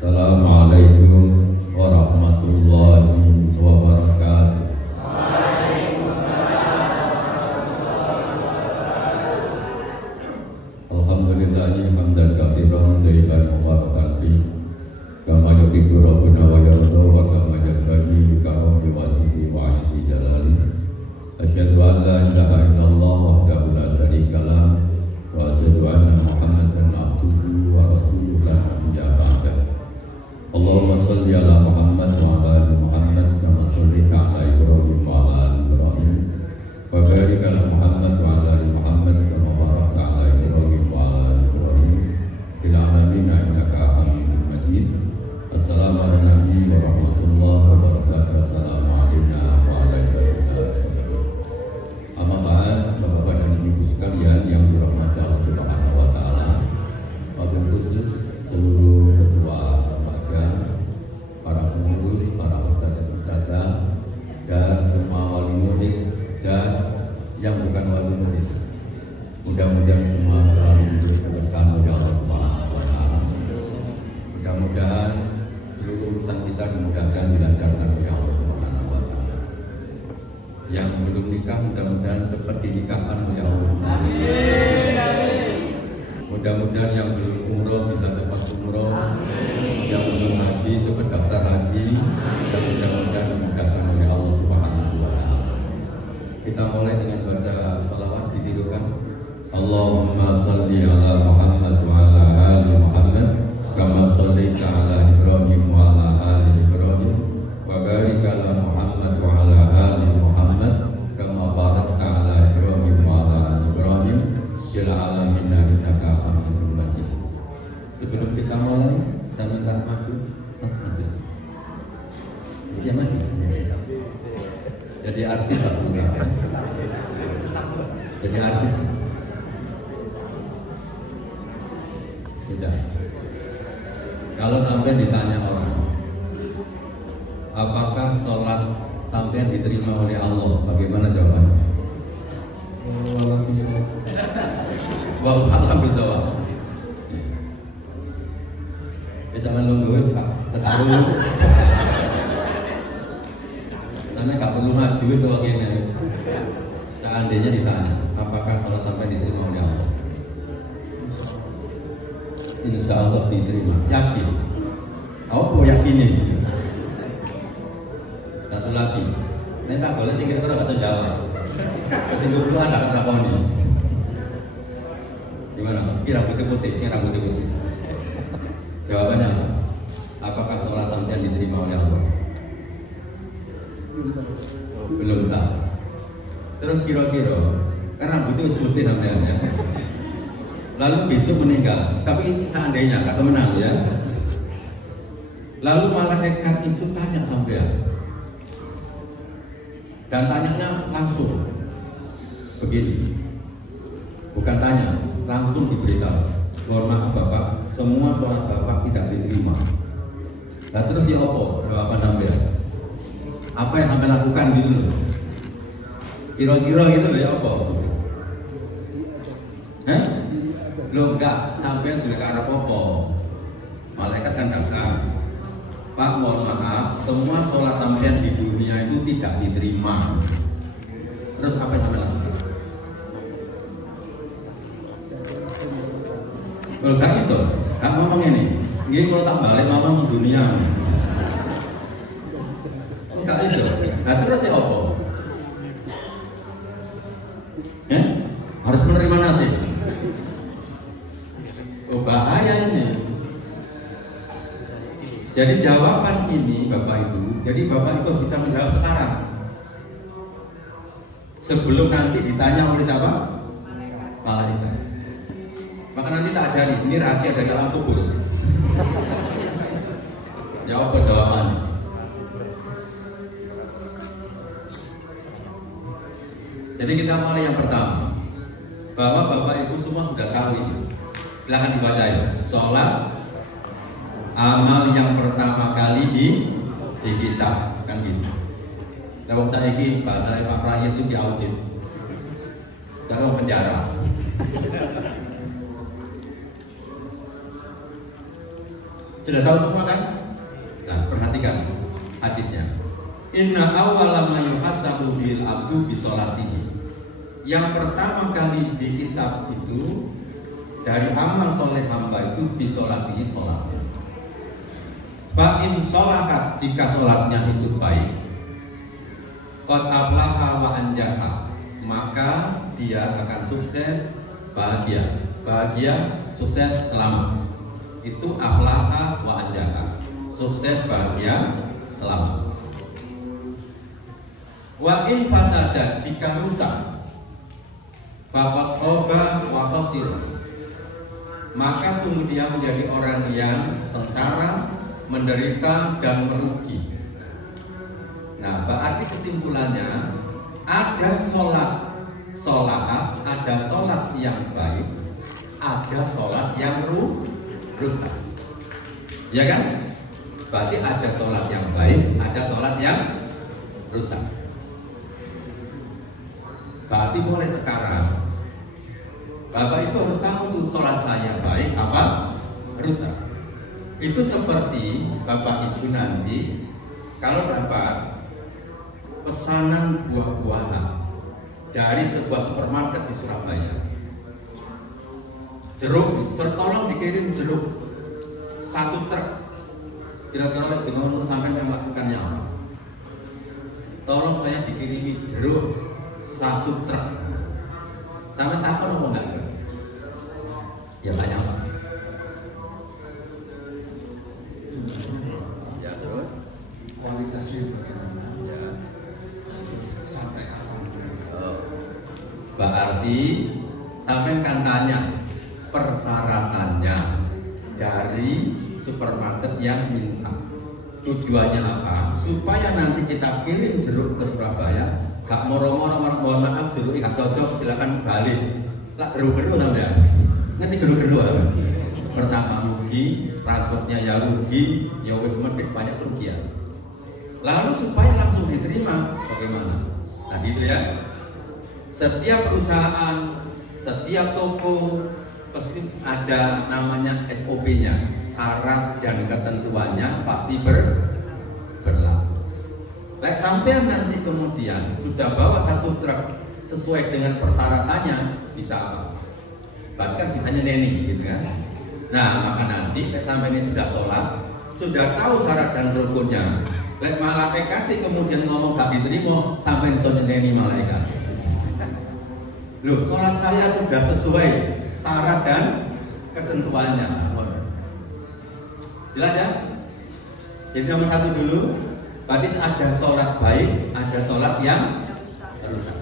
Assalamualaikum warahmatullahi wabarakatuh. Alhamdulillahi hamdan katsiran thayyiban mubarakan fi kama yuhibbu rabbuna wa yarda wa kama yanbaghi li wajhihi wa 'izzi jalali. Asyhadu an la ilaha illallah wahdahu la syarika lah wa asyhadu anna Muhammadan abduhu wa rasuluhu la nabiyya ba'dahu. Allahumma shalli ala Muhammad wa ala ali Muhammad kama shallaita ala Ibrahim wa ala ali Ibrahim wa barik ala Muhammad wa ala ali Muhammad kama barakta ala Ibrahim wa ala ali Ibrahim fil alamin innaka Hamidum Majid. Assalamu alaikum warahmatullahi wabarakatuh. Assalamu alaikum wa ala amma ba'd. Bapak dan Ibu sekalian yang dirahmati Allah Subhanahu wa taala, wabil khusus seluruh ketua lembaga, para pengurus, para ustaz dan ustazah, dan semua wali murid dan yang bukan wali murid. Mudah-mudahan semua selalu diberkahi oleh Allah Subhanahu wa taala. Mudah-mudahan seluruh urusan kita dimudahkan, dilancarkan oleh Allah Subhanahu wa taala. Yang belum nikah mudah-mudahan cepat dinikahkan oleh Allah Subhanahu wa taala. Mudah-mudahan yang belum umroh bisa cepat umroh, yang belum haji cepat daftar haji, dan mudah-mudahan dimudahkan oleh Allah Subhanahu wa taala. Kita mulai dengan baca salawat, ditirukan. Allahumma shalli ala Muhammad wa ala ali Muhammad kama shallaita ala Ibrahim wa ala ali Ibrahim wa barik ala Muhammad wa ala ali Muhammad kama barakta ala Ibrahim wa ala ali Ibrahim fil alamin innaka Hamidum Majid. Sebelum kita mulai, kita minta maju, Mas maju. Dia maju. Jadi artis aku enggak. Jadi artis. Tidak. Kalau sampai ditanya orang, apakah sholat sampai diterima oleh Allah? Bagaimana jawabannya? Wah, alhamdulillah. Bisa menunggu, tekan dulu. Karena nggak perlu maju itu begini. Seandainya ditanya, apakah sholat sampai diterima oleh Allah? Insya Allah diterima. Yakin? Apa yakinnya? Satu lagi. Ini tak boleh kita kalau nggak jawab. Ketinggalan dulu ada kata koni. Gimana? Kira putih-putih, kira putih-putih. Jawabannya apa? Apakah sholat sampean diterima oleh Allah? Belum tahu. Terus kira-kira, karena butuh putih namanya. Lalu besok meninggal, tapi seandainya kata menang ya. Lalu malaikat itu tanya sampean, dan tanyanya langsung begini, bukan tanya, langsung diberitahu. Mohon maaf Bapak, semua sholat Bapak tidak diterima. Nah terus ya apa? Jawaban sampean, apa yang sampean lakukan gitu loh? Kira-kira gitu loh ya apa? Hah? Lo enggak, sampai juga ke arah popo. Malaikat kan datang. Pak, mohon maaf, semua sholat sampean di dunia itu tidak diterima. Terus apa yang sampean lakukan? Kalau gak iso, gak ngomong ini. Ini kalau tak balik ngomong dunia. Gak iso. Nah terus ya apa? Harus menerima nasib. Oh, bahaya ini. Jadi jawaban ini Bapak Ibu, jadi Bapak Ibu bisa menjawab sekarang. Sebelum nanti ditanya oleh siapa? Malaikat. Maka nanti tak ajari, ini rahasia dari alam kubur. Jawab jawabannya. Jadi kita mulai yang pertama, bahwa Bapak Ibu semua sudah tahu ini. Silahkan dibaca ya. Sholat amal yang pertama kali dihisab, kan gitu. Kalau saya ini bahasa Pak Prai itu diaudit, dalam penjara. Sudah tahu semua kan? Nah, perhatikan hadisnya. Inna awwala ma yuhasabu bil abdu bi sholatihi. Yang pertama kali dihisab itu dari amal soleh hamba itu bi sholatihi, sholat. Fa in sholahat, jika sholatnya itu baik, qad aflaha wa anjaha, maka dia akan sukses, bahagia, sukses, selamat. Itu aflaha wa anjaha, sukses, bahagia, selamat. Wa in fasadat, jika rusak, faqad khaba wa khasir, maka sungguh dia menjadi orang yang sengsara, menderita dan merugi. Nah, berarti kesimpulannya ada sholat sholahah, ada sholat yang baik, ada sholat yang rusak. Ya kan? Berarti ada sholat yang baik, ada sholat yang rusak. Berarti mulai sekarang Bapak Ibu harus tahu tuh sholat saya baik apa rusak. Itu seperti Bapak Ibu nanti kalau dapat pesanan buah-buahan dari sebuah supermarket di Surabaya, jeruk, tolong dikirim jeruk 1 truk. Kira-kira oleh dengan sampai yang melakukannya apa? Tolong saya dikirimi jeruk 1 truk. Sampai takut apa enggak? Ya tanya apa? Ya terus kualitasnya bagaimana? Ya. Sampai kapan? Berarti sampai kan tanya persyaratannya dari supermarket yang minta. Tujuannya apa? Supaya nanti kita kirim jeruk ke Surabaya. Gak moro-moro, mohon maaf dulu, gak cocok, silakan balik. Lah geru-geru namanya. Ngerti geru-geru apa? Pertama rugi, transportnya ya rugi, ya wis medhek banyak kerugian. Lalu supaya langsung diterima, bagaimana? Nah gitu ya. Setiap perusahaan, setiap toko pasti ada namanya SOP-nya, syarat dan ketentuannya pasti berlaku. Sampai nanti kemudian sudah bawa 1 truk sesuai dengan persyaratannya, bisa apa? Bahkan bisa nyeneni gitu kan. Nah maka nanti sampai ini sudah sholat, sudah tahu syarat dan rukunnya, malah PKT kemudian ngomong gak diterima, sampai bisa nyeneni malaikat. Loh, sholat saya sudah sesuai syarat dan ketentuannya. Jelas ya? Jadi nomor 1 dulu. Berarti ada sholat baik, ada sholat yang rusak.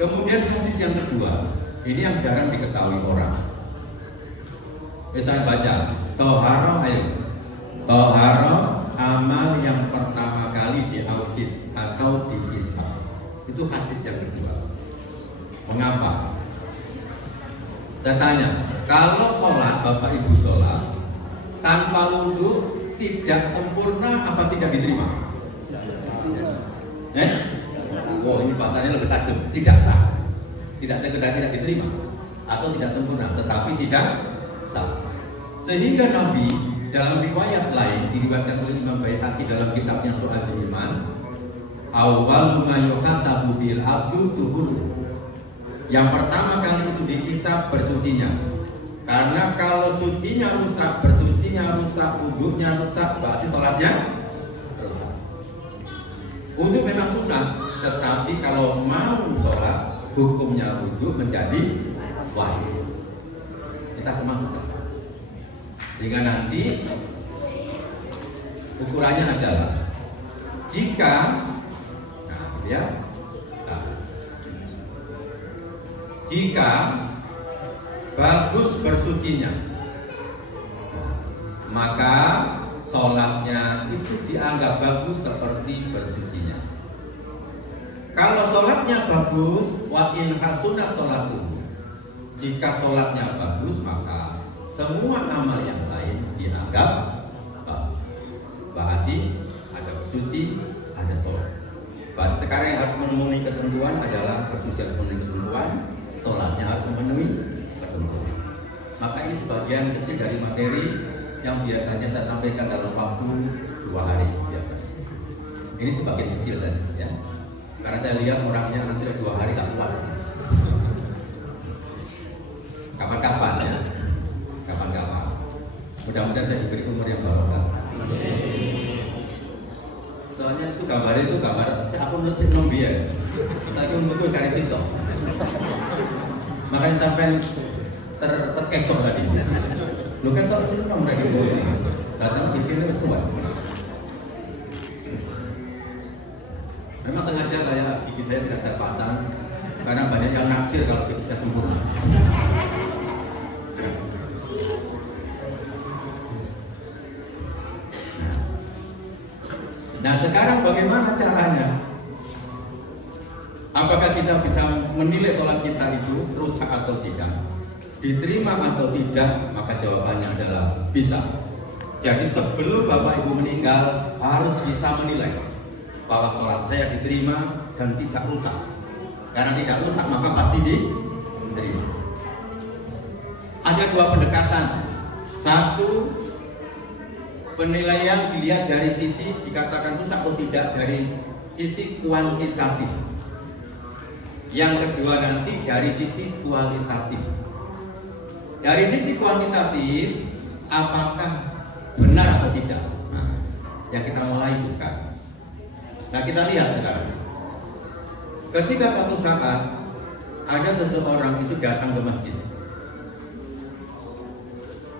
Kemudian hadis yang kedua, ini yang jarang diketahui orang. Saya baca, toharo ayo, toharo amal yang pertama kali diaudit atau dihisab. Itu hadis yang kedua. Mengapa? Saya tanya, kalau sholat, Bapak Ibu sholat tanpa wudhu tidak sempurna apa tidak diterima? Oh ini bahasanya lebih tajam, tidak sah. Tidak sekedar tidak diterima atau tidak sempurna, tetapi tidak sah. Sehingga Nabi dalam riwayat lain diriwayatkan oleh Imam Baihaqi dalam kitabnya Syu'abul Iman, awwalu ma yuhasabu bil abdu tuhur. Yang pertama kali itu dihisab bersucinya. Karena kalau sucinya rusak, bersucinya rusak, wudhunya rusak, berarti sholatnya rusak. Wudhu memang sunnah, tetapi kalau mau sholat, hukumnya wudhu menjadi wajib. Kita semua sudah. Sehingga nanti ukurannya adalah jika, nah, gitu ya. Jika bagus bersucinya, maka sholatnya itu dianggap bagus seperti bersucinya. Kalau sholatnya bagus, wa in hasunat sholatuhu, jika sholatnya bagus maka semua amal yang lain dianggap bagus. Berarti ada bersuci, ada sholat. Berarti sekarang yang harus memenuhi ketentuan adalah bersuci harus memenuhi ketentuan, sholatnya harus memenuhi sempurna. Maka ini sebagian kecil dari materi yang biasanya saya sampaikan dalam waktu 2 hari biasa. Ini sebagian kecil tadi ya. Karena saya lihat orangnya nanti 2 hari tak kuat. Kapan-kapan ya. Kapan-kapan. Mudah-mudahan saya diberi umur yang barokah. Soalnya itu gambarnya itu gambar saya aku nulis nombi ya. Lagi untuk garis itu. Makanya sampai terkecoh tadi. Lu kan kalau sini kamu lagi datang bikin itu kuat. Memang sengaja gigi saya tidak saya pasang karena banyak yang naksir kalau gigi saya sempurna. Nah sekarang bagaimana caranya? Apakah kita bisa menilai sholat kita itu rusak atau tidak? Diterima atau tidak? Maka jawabannya adalah bisa. Jadi sebelum Bapak Ibu meninggal harus bisa menilai bahwa sholat saya diterima dan tidak rusak. Karena tidak rusak maka pasti diterima. Ada 2 pendekatan. Satu, penilaian dilihat dari sisi dikatakan rusak atau tidak dari sisi kuantitatif. Yang kedua nanti dari sisi kualitatif. Dari sisi kuantitatif, apakah benar atau tidak? Nah, yang kita mulai itu sekarang. Nah kita lihat sekarang. Ketika suatu saat ada seseorang itu datang ke masjid,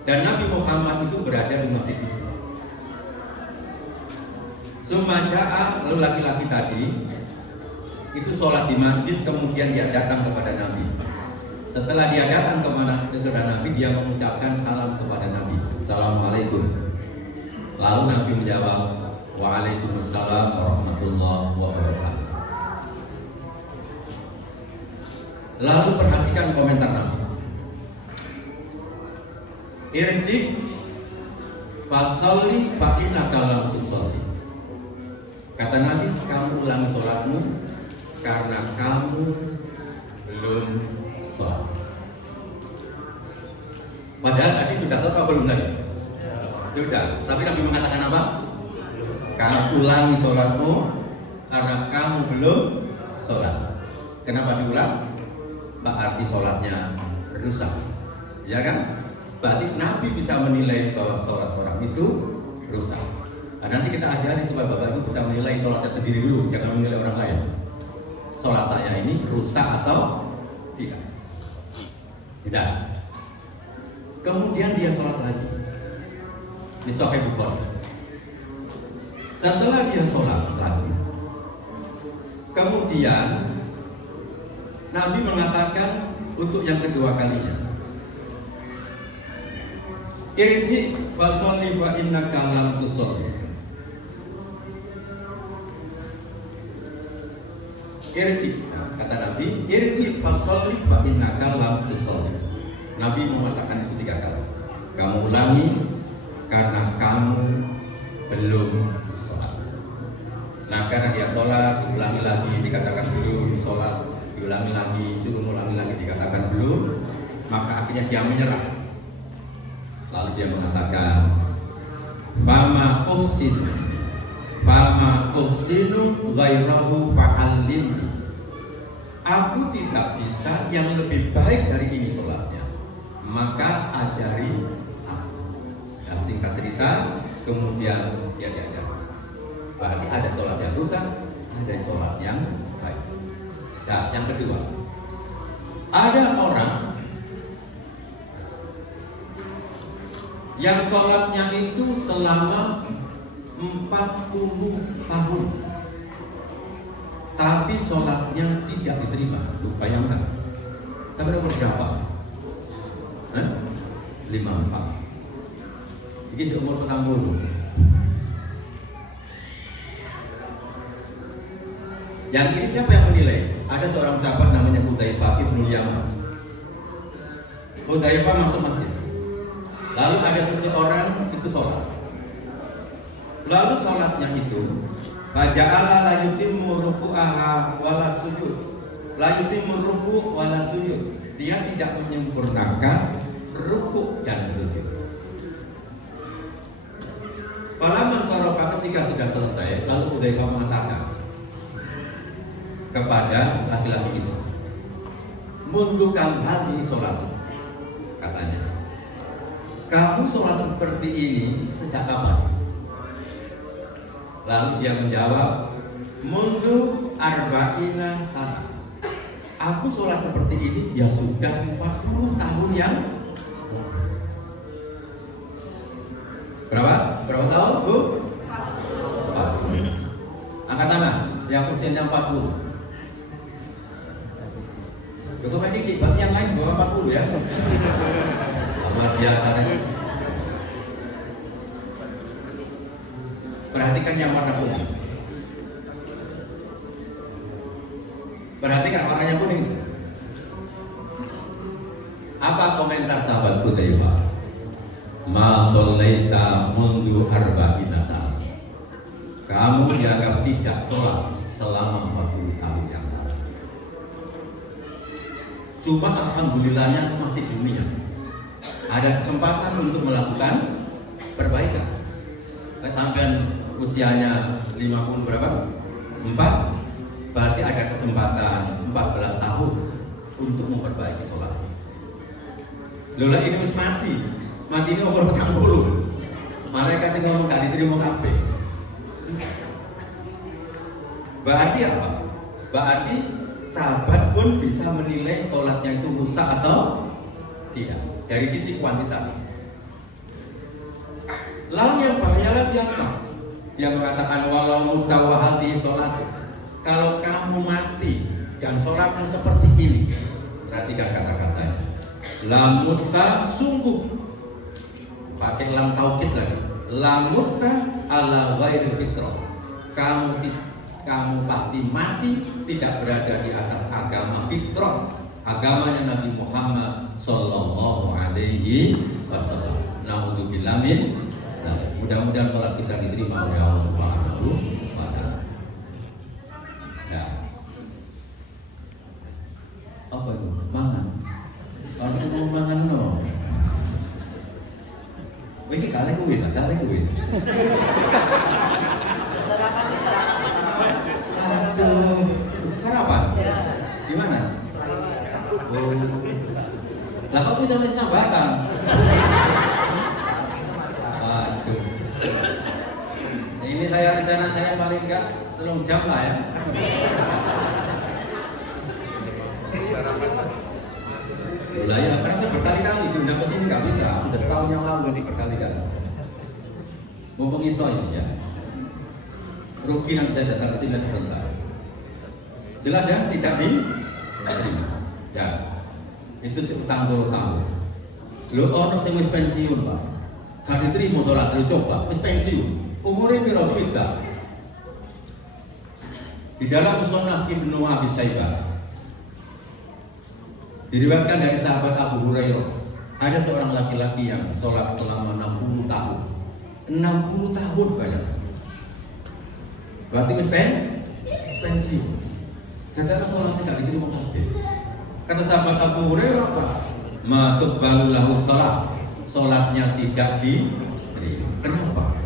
dan Nabi Muhammad itu berada di masjid itu. Sumaja'a, lalu laki-laki tadi itu sholat di masjid, kemudian dia datang kepada Nabi. Setelah dia datang kepada Nabi, dia mengucapkan salam kepada Nabi, Assalamualaikum. Lalu Nabi menjawab, Waalaikumsalam warahmatullahi wabarakatuh. Lalu perhatikan komentar Nabi. Irji fasolli fa innaka lam tusolli. Kata Nabi, kamu ulangi sholatmu karena kamu belum sholat. Padahal tadi sudah sholat atau belum tadi? Sudah. Tapi Nabi mengatakan apa? Kamu ulangi sholatmu karena kamu belum sholat. Kenapa diulang? Berarti sholatnya rusak, ya kan? Berarti Nabi bisa menilai bahwa sholat orang itu rusak. Nah, nanti kita ajari supaya Bapak Ibu bisa menilai sholatnya sendiri dulu, jangan menilai orang lain. Sholat saya ini rusak atau tidak? Tidak. Kemudian dia sholat lagi di Sahih Bukhari. Setelah dia sholat lagi, kemudian Nabi mengatakan untuk yang kedua kalinya, irji fasolli fa innaka lam tusolli. Irji, kata Nabi, irji fasolli fa innaka lam tusolli. Nabi mengatakan itu 3 kali. Kamu ulangi karena kamu belum sholat. Nah karena dia sholat, diulangi lagi, dikatakan belum sholat, diulangi lagi, suruh ulangi lagi, dikatakan belum, maka akhirnya dia menyerah. Lalu dia mengatakan, fama uhsinu ghairahu fa'allim. Aku tidak bisa yang lebih baik dari ini sholatnya, maka ajari aku. Nah, singkat cerita, kemudian dia diajar. Berarti ada sholat yang rusak, ada sholat yang baik. Nah, yang kedua, ada orang yang sholatnya itu selama 40 tahun, tapi sholatnya tidak diterima. Lu bayangkan, sampai umur berapa? 54. Ini seumur 40. Yang ini siapa yang menilai? Ada seorang sahabat namanya Hudzaifah bin Yaman. Hudzaifah masuk masjid. Lalu ada seseorang itu sholat. Lalu sholatnya itu faja'ala la yutimmu ruku'aha wala sujud. La yutimmu ruku' wala sujud. dia tidak menyempurnakan rukuk dan sujud. Palaman sorofa ketika sudah selesai, lalu Hudzaifah mengatakan kepada laki-laki itu, mundukan hati sholat, katanya. Kamu sholat seperti ini sejak kapan? Lalu dia menjawab, mundu arba'ina sana. Aku sholat seperti ini ya sudah 40 tahun yang berapa? Berapa tahun, Bu? 40. Angkat tangan yang usianya 40. Cukup aja dikit, yang lain bawah 40 ya. Luar biasa kan? Perhatikan yang warna kuning. Perhatikan warnanya kuning. Apa komentar sahabat Hudzaifah? Ma shallaita mundu arba'ina sana. Kamu dianggap tidak sholat selama 40 tahun yang lalu. Cuma alhamdulillahnya masih dunia. Ada kesempatan untuk melakukan perbaikan. Sampai usianya 50 berapa? 4. Berarti ada kesempatan 14 tahun untuk memperbaiki sholat. Lola ini harus mati. Mati ini umur 40. Malaikat yang ngomong gak diterima kabeh. Berarti apa? Berarti sahabat pun bisa menilai sholatnya itu rusak atau tidak dari sisi kuantitas. Lalu yang bahaya lagi apa? Dia mengatakan walau mutawahati sholat. Kalau kamu mati dan sholatmu seperti ini, perhatikan kata-katanya. Lamutta sungguh, pakai lam taukid lagi. Lamutta ala ghairi fitrah. Kamu pasti mati tidak berada di atas agama fitrah, agamanya Nabi Muhammad Sallallahu Alaihi Wasallam. Naudzubillah min. Mudah-mudahan sholat kita diterima oleh Allah Subhanahu wa Ta'ala. Ya. Apa itu? Mangan. Kalau mau mangan no. Ini kali kuwi. Aduh, sarapan? Di mana? Oh. Lah kok bisa disambahkan? Aduh. Ini rencana saya paling enggak 3 jam lah ya. Lah ya, karena saya berkali-kali diundang ke sini nggak bisa. Sudah setahun yang lalu berkali-kali. Mau mengiso ini ya. Rugi nanti saya datang ke sini sebentar. Jelas ya, tidak diterima. Ya, itu si utang 10 tahun. Lo ono sing wis pensiun Pak. Gak diterima sholat, lu coba, wis pensiun. Umurnya piro sudah. Di dalam Musnad Ibnu Abi Syaibah diriwayatkan dari sahabat Abu Hurairah, ada seorang laki-laki yang sholat selama 60 tahun. 60 tahun banyak. Berarti wis pensiun. Kata sholat tidak diterima kabeh. Kata sahabat Abu Hurairah apa? Ma tuqbalu lahu sholat. Sholatnya tidak diterima. Kenapa?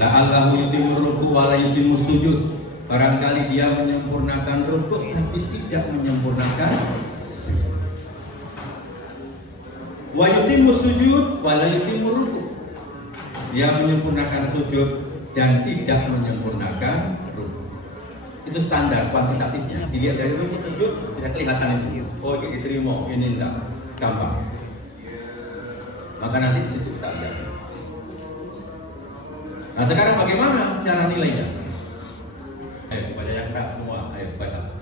La'allahu yutimur ruku' wa la yutimur sujud. Barangkali dia menyempurnakan rukuk tapi tidak menyempurnakan sujud. Wa yutimur sujud wa la yutimur ruku'. Dia menyempurnakan sujud dan tidak menyempurnakan rukuk. Itu standar kuantitatifnya. Dilihat dari rukuk sujud bisa kelihatan itu. Oh, ini diterima, ini enggak. Gampang. Maka nanti di situ kita lihat. Nah sekarang bagaimana cara nilainya? Ayo baca yang keras semua. Ayo baca.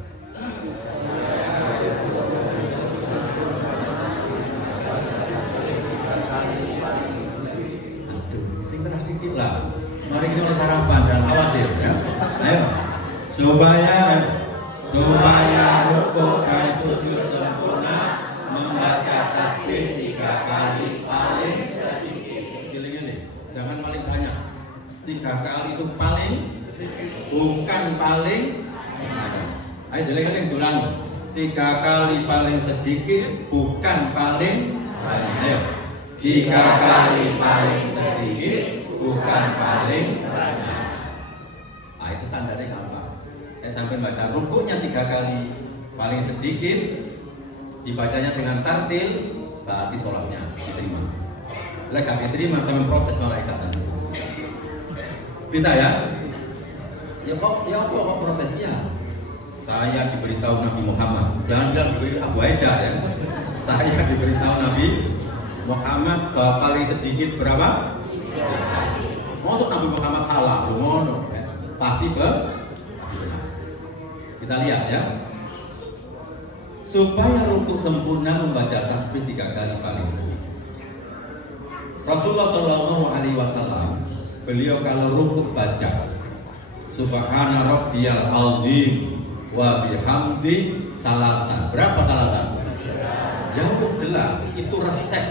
Aduh, sing keras dikit lah. Mari kita sarapan, jangan khawatir ya. Ayo. Supaya rukuk dan sujud sempurna, membaca tasbih 3 kali paling sedikit. Gini-gini, jangan paling banyak. 3 kali itu paling, bukan paling banyak. Ayo jelek-jelek ulangi. 3 kali paling sedikit, bukan paling banyak. Ayo. 3 kali paling sedikit, bukan paling banyak. Nah, itu standarnya gampang. Sampai baca rukuknya 3 kali paling sedikit, dibacanya dengan tartil, berarti sholatnya diterima. Lah gak diterima sampai protes malaikat tadi. Bisa ya? Ya kok protes ya? Saya diberitahu Nabi Muhammad, jangan bilang diberi Abu Aida ya. Saya diberitahu Nabi Muhammad paling sedikit berapa? Maksud Nabi Muhammad salah, ngono. Pasti benar. Kita lihat ya. Supaya rukuk sempurna membaca tasbih 3 kali paling sedikit. Rasulullah Shallallahu Alaihi Wasallam beliau kalau rukuk baca Subhana Rabbiyal Azim wa bihamdi salasan. Berapa salasan? Yang jelas itu resep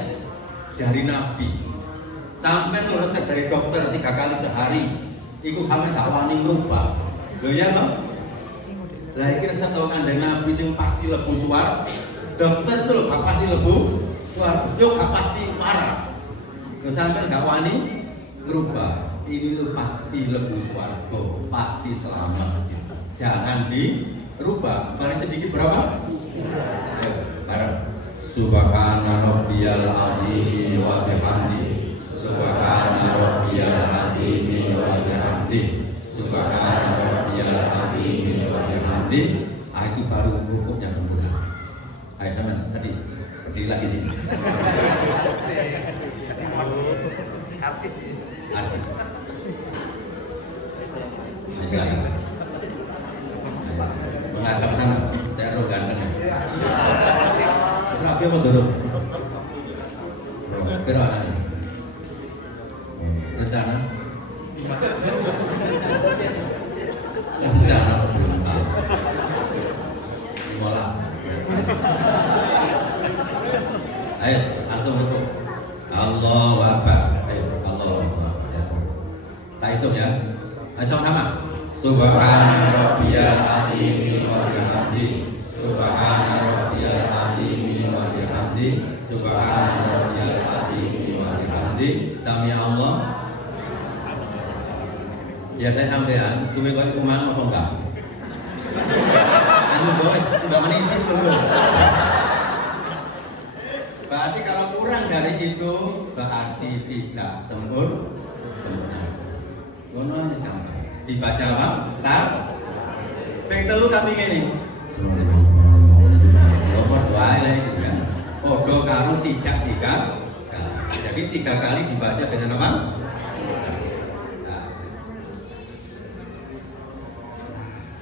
dari Nabi. Sampai itu resep dari dokter 3 kali sehari. Iku hamil tak wani ngerubah. Loh ya loh. Lah iki resep dari Nabi sing pasti lebu suar. Dokter itu loh gak pasti lebu suar. Yo gak pasti waras. Loh sampai gak wani ngerubah. Ini tuh pasti lebu suarga, pasti selamat. Jangan dirubah. Paling sedikit berapa? Ayo, bareng. Subhana Rabbiyal Azim wa bihamdi. Subhana Rabbiyal Azim wa bihamdi. Subhana Rabbiyal Azim wa bihamdi. Ah, itu baru rukuknya sempurna. Ayo teman, tadi berdiri lagi sini. Habis. Menghadap sana, saya roh ganteng ya. Terapi apa dorong? Pero anaknya rencana belum tahu. Mola. Ayo langsung duduk. Allahu Akbar. Ayo Allahu Akbar. Tak hitung ya. Ayo sama-sama. Subhana Rabbiyal Azim wa bihamdi. Subhana Rabbiyal Azim wa bihamdi. Subhana Rabbiyal Azim wa bihamdi. Sami Allah. Ya saya sampean, suwe kok kuman apa enggak? Anu boy, tidak menisi dulu. Berarti kalau kurang dari itu berarti tidak sempurna. Ngono wis gampang. Dibaca apa? Tar. Ping telu kami ngene. Doa lah itu kan. Podo karo tidak 3 kali. Jadi 3 kali dibaca dengan apa? Nah.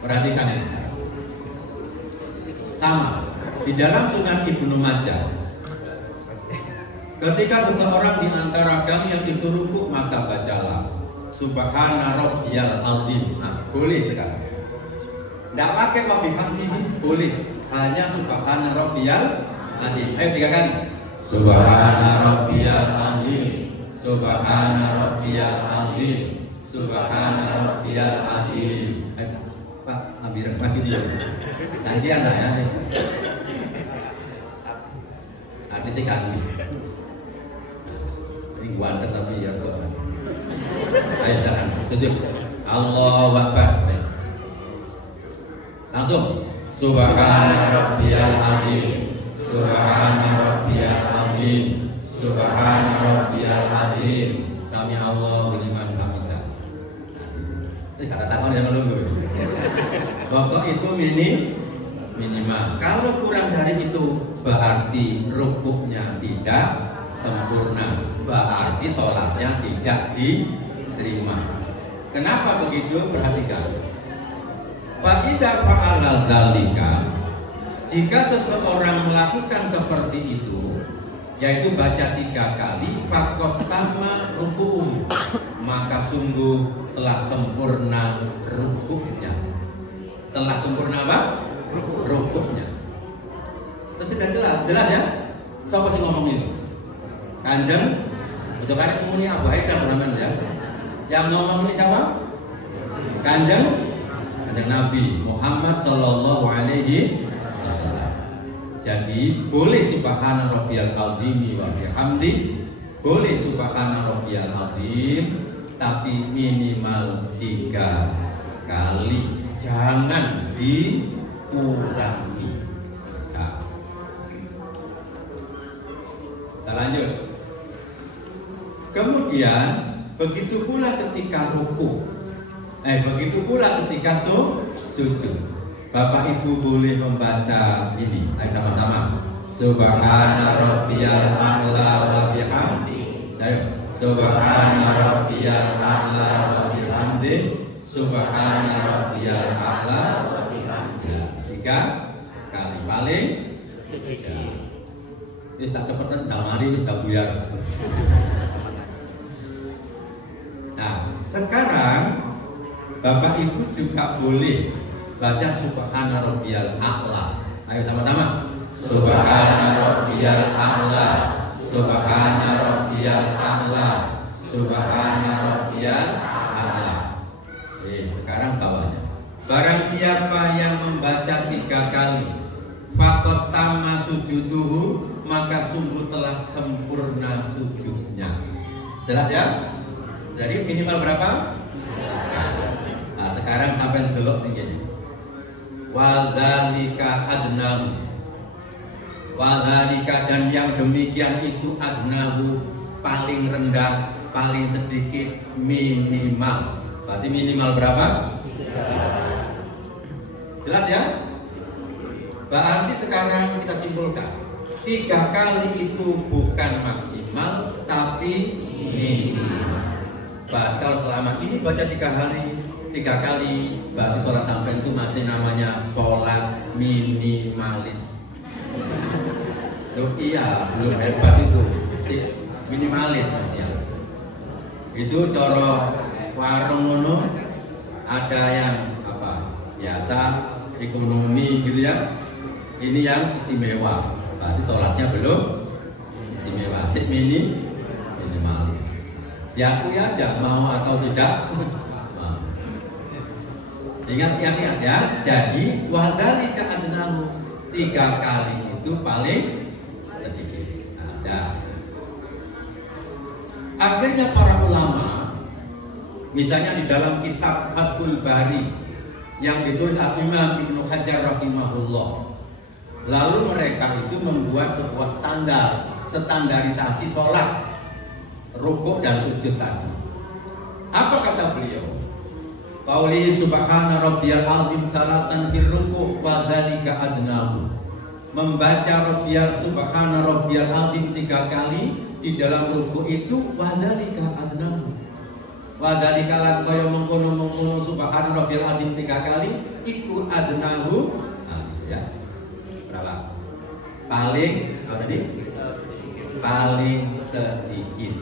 Perhatikan ini. Sama. Di dalam Sunan Ibnu Majah. Ketika seseorang di antara kalian itu rukuk maka bacalah Subhana Rabbiyal Azim. Nah, boleh sekarang. Tidak pakai wa bihamdihi, boleh. Hanya Subhana Rabbiyal Azim. Ayo 3 kali. Subhana Rabbiyal Azim. Subhana Rabbiyal Azim. Subhana Rabbiyal Azim. Ayo Pak, Nabi lagi dia. Gantian lah ya. Artinya kali. Ini guanter tapi ya kok. Ayo jangan sujud. Allahu Akbar. Langsung. Subhana Rabbiyal Azim. Subhana Rabbiyal Azim. Subhana Rabbiyal Azim. Sami Allahu liman hamidah. Ini kata tangan yang melulu. Pokok itu minimal. Kalau kurang dari itu berarti rukuknya tidak sempurna. Berarti sholatnya tidak diterima. Kenapa begitu? Perhatikan. Fa'idza fa'ala dzalika, jika seseorang melakukan seperti itu, yaitu baca 3 kali, faqad tamma ruku'uhu, maka sungguh telah sempurna rukuknya. Telah sempurna apa? Rukuknya. Itu sudah jelas ya? Siapa sih ngomong itu? Kanjeng, coba kalian ngomongin Abu Haidar namanya ya. Yang ngomong ini siapa? Kanjeng Nabi Muhammad Sallallahu Alaihi Wasallam. Jadi boleh subhana rabbiyal azim wa bihamdi, boleh subhana rabbiyal azim, tapi minimal 3 kali, jangan dikurangi. Nah, kita lanjut. Kemudian begitu pula ketika ruku, begitu pula ketika sujud. Bapak Ibu boleh membaca ini, sama-sama. Subhana rabbiyal a'la wa bihamdi. Ayo, subhana rabbiyal a'la wa bihamdi. Subhana rabbiyal a'la wa bihamdi. 3 kali paling sedikit. Ini tak cepetan damari wis tak buyar. Nah, sekarang Bapak Ibu juga boleh baca subhana rabbiyal a'la. Ayo sama-sama. Subhana rabbiyal a'la. Subhana rabbiyal a'la. Subhana rabbiyal a'la. Sekarang bawahnya. Barang siapa yang membaca 3 kali, faqad tamma sujuduhu, maka sungguh telah sempurna sujudnya. Jelas ya? Jadi minimal berapa? Nah, sekarang sampai delok sini. Wadzalika adnahu, wadzalika, dan yang demikian itu adnahu, paling rendah, paling sedikit, minimal. Berarti minimal berapa? 3. Jelas ya? Berarti sekarang kita simpulkan 3 kali itu bukan maksimal, tapi minimal. Batal selama ini baca 3 kali, berarti sholat sampai itu masih namanya sholat minimalis. Loh, iya, belum hebat itu, minimalis maksudnya. Itu coro warung ngono, ada yang apa biasa, ekonomi gitu ya. Ini yang istimewa, berarti sholatnya belum istimewa, minimalis. Diakui aja mau atau tidak. Ingat ya. Jadi wadzalika adnahu, 3 kali itu paling sedikit. Nah, akhirnya para ulama, misalnya di dalam kitab Fathul Bari yang ditulis Imam Ibnu Hajar rahimahullah, lalu mereka itu membuat sebuah standarisasi sholat rukuk dan sujud tadi. Apa kata beliau? Qauli subhana rabbiyal azim salatan fil ruku' wa dzalika adnahu. Membaca rabbiyal subhana rabbiyal azim 3 kali di dalam ruku' itu wa dzalika adnahu. Wa dzalika lan kaya mengkono subhana rabbiyal azim 3 kali iku adnahu. Nah, ya. Berapa? Paling apa tadi? Paling sedikit.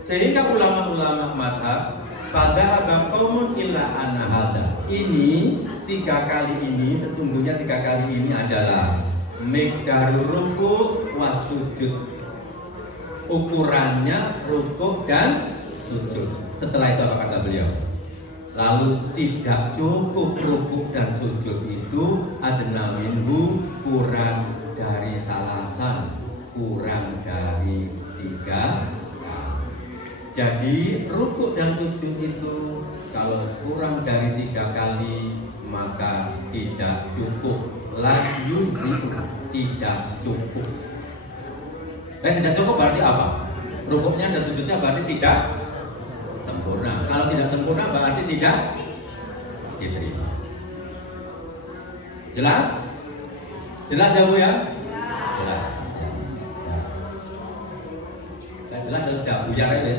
Sehingga ulama-ulama mazhab pada qaumun illa anna hadza, ini 3 kali ini, sesungguhnya 3 kali ini adalah miqdaru ruku wa sujud, ukurannya ruku dan sujud. Setelah itu apa kata beliau? Lalu tidak cukup ruku dan sujud itu, adna minhu, kurang dari salasan, kurang dari 3. Jadi rukuk dan sujud itu kalau kurang dari 3 kali maka tidak cukup. La yuzi'u, tidak cukup. Tidak cukup berarti apa? Rukuknya dan sujudnya berarti tidak sempurna. Kalau tidak sempurna berarti tidak diterima. Jelas? Jelas ya Bu ya? Jelas. Jelas sudah buyar ya.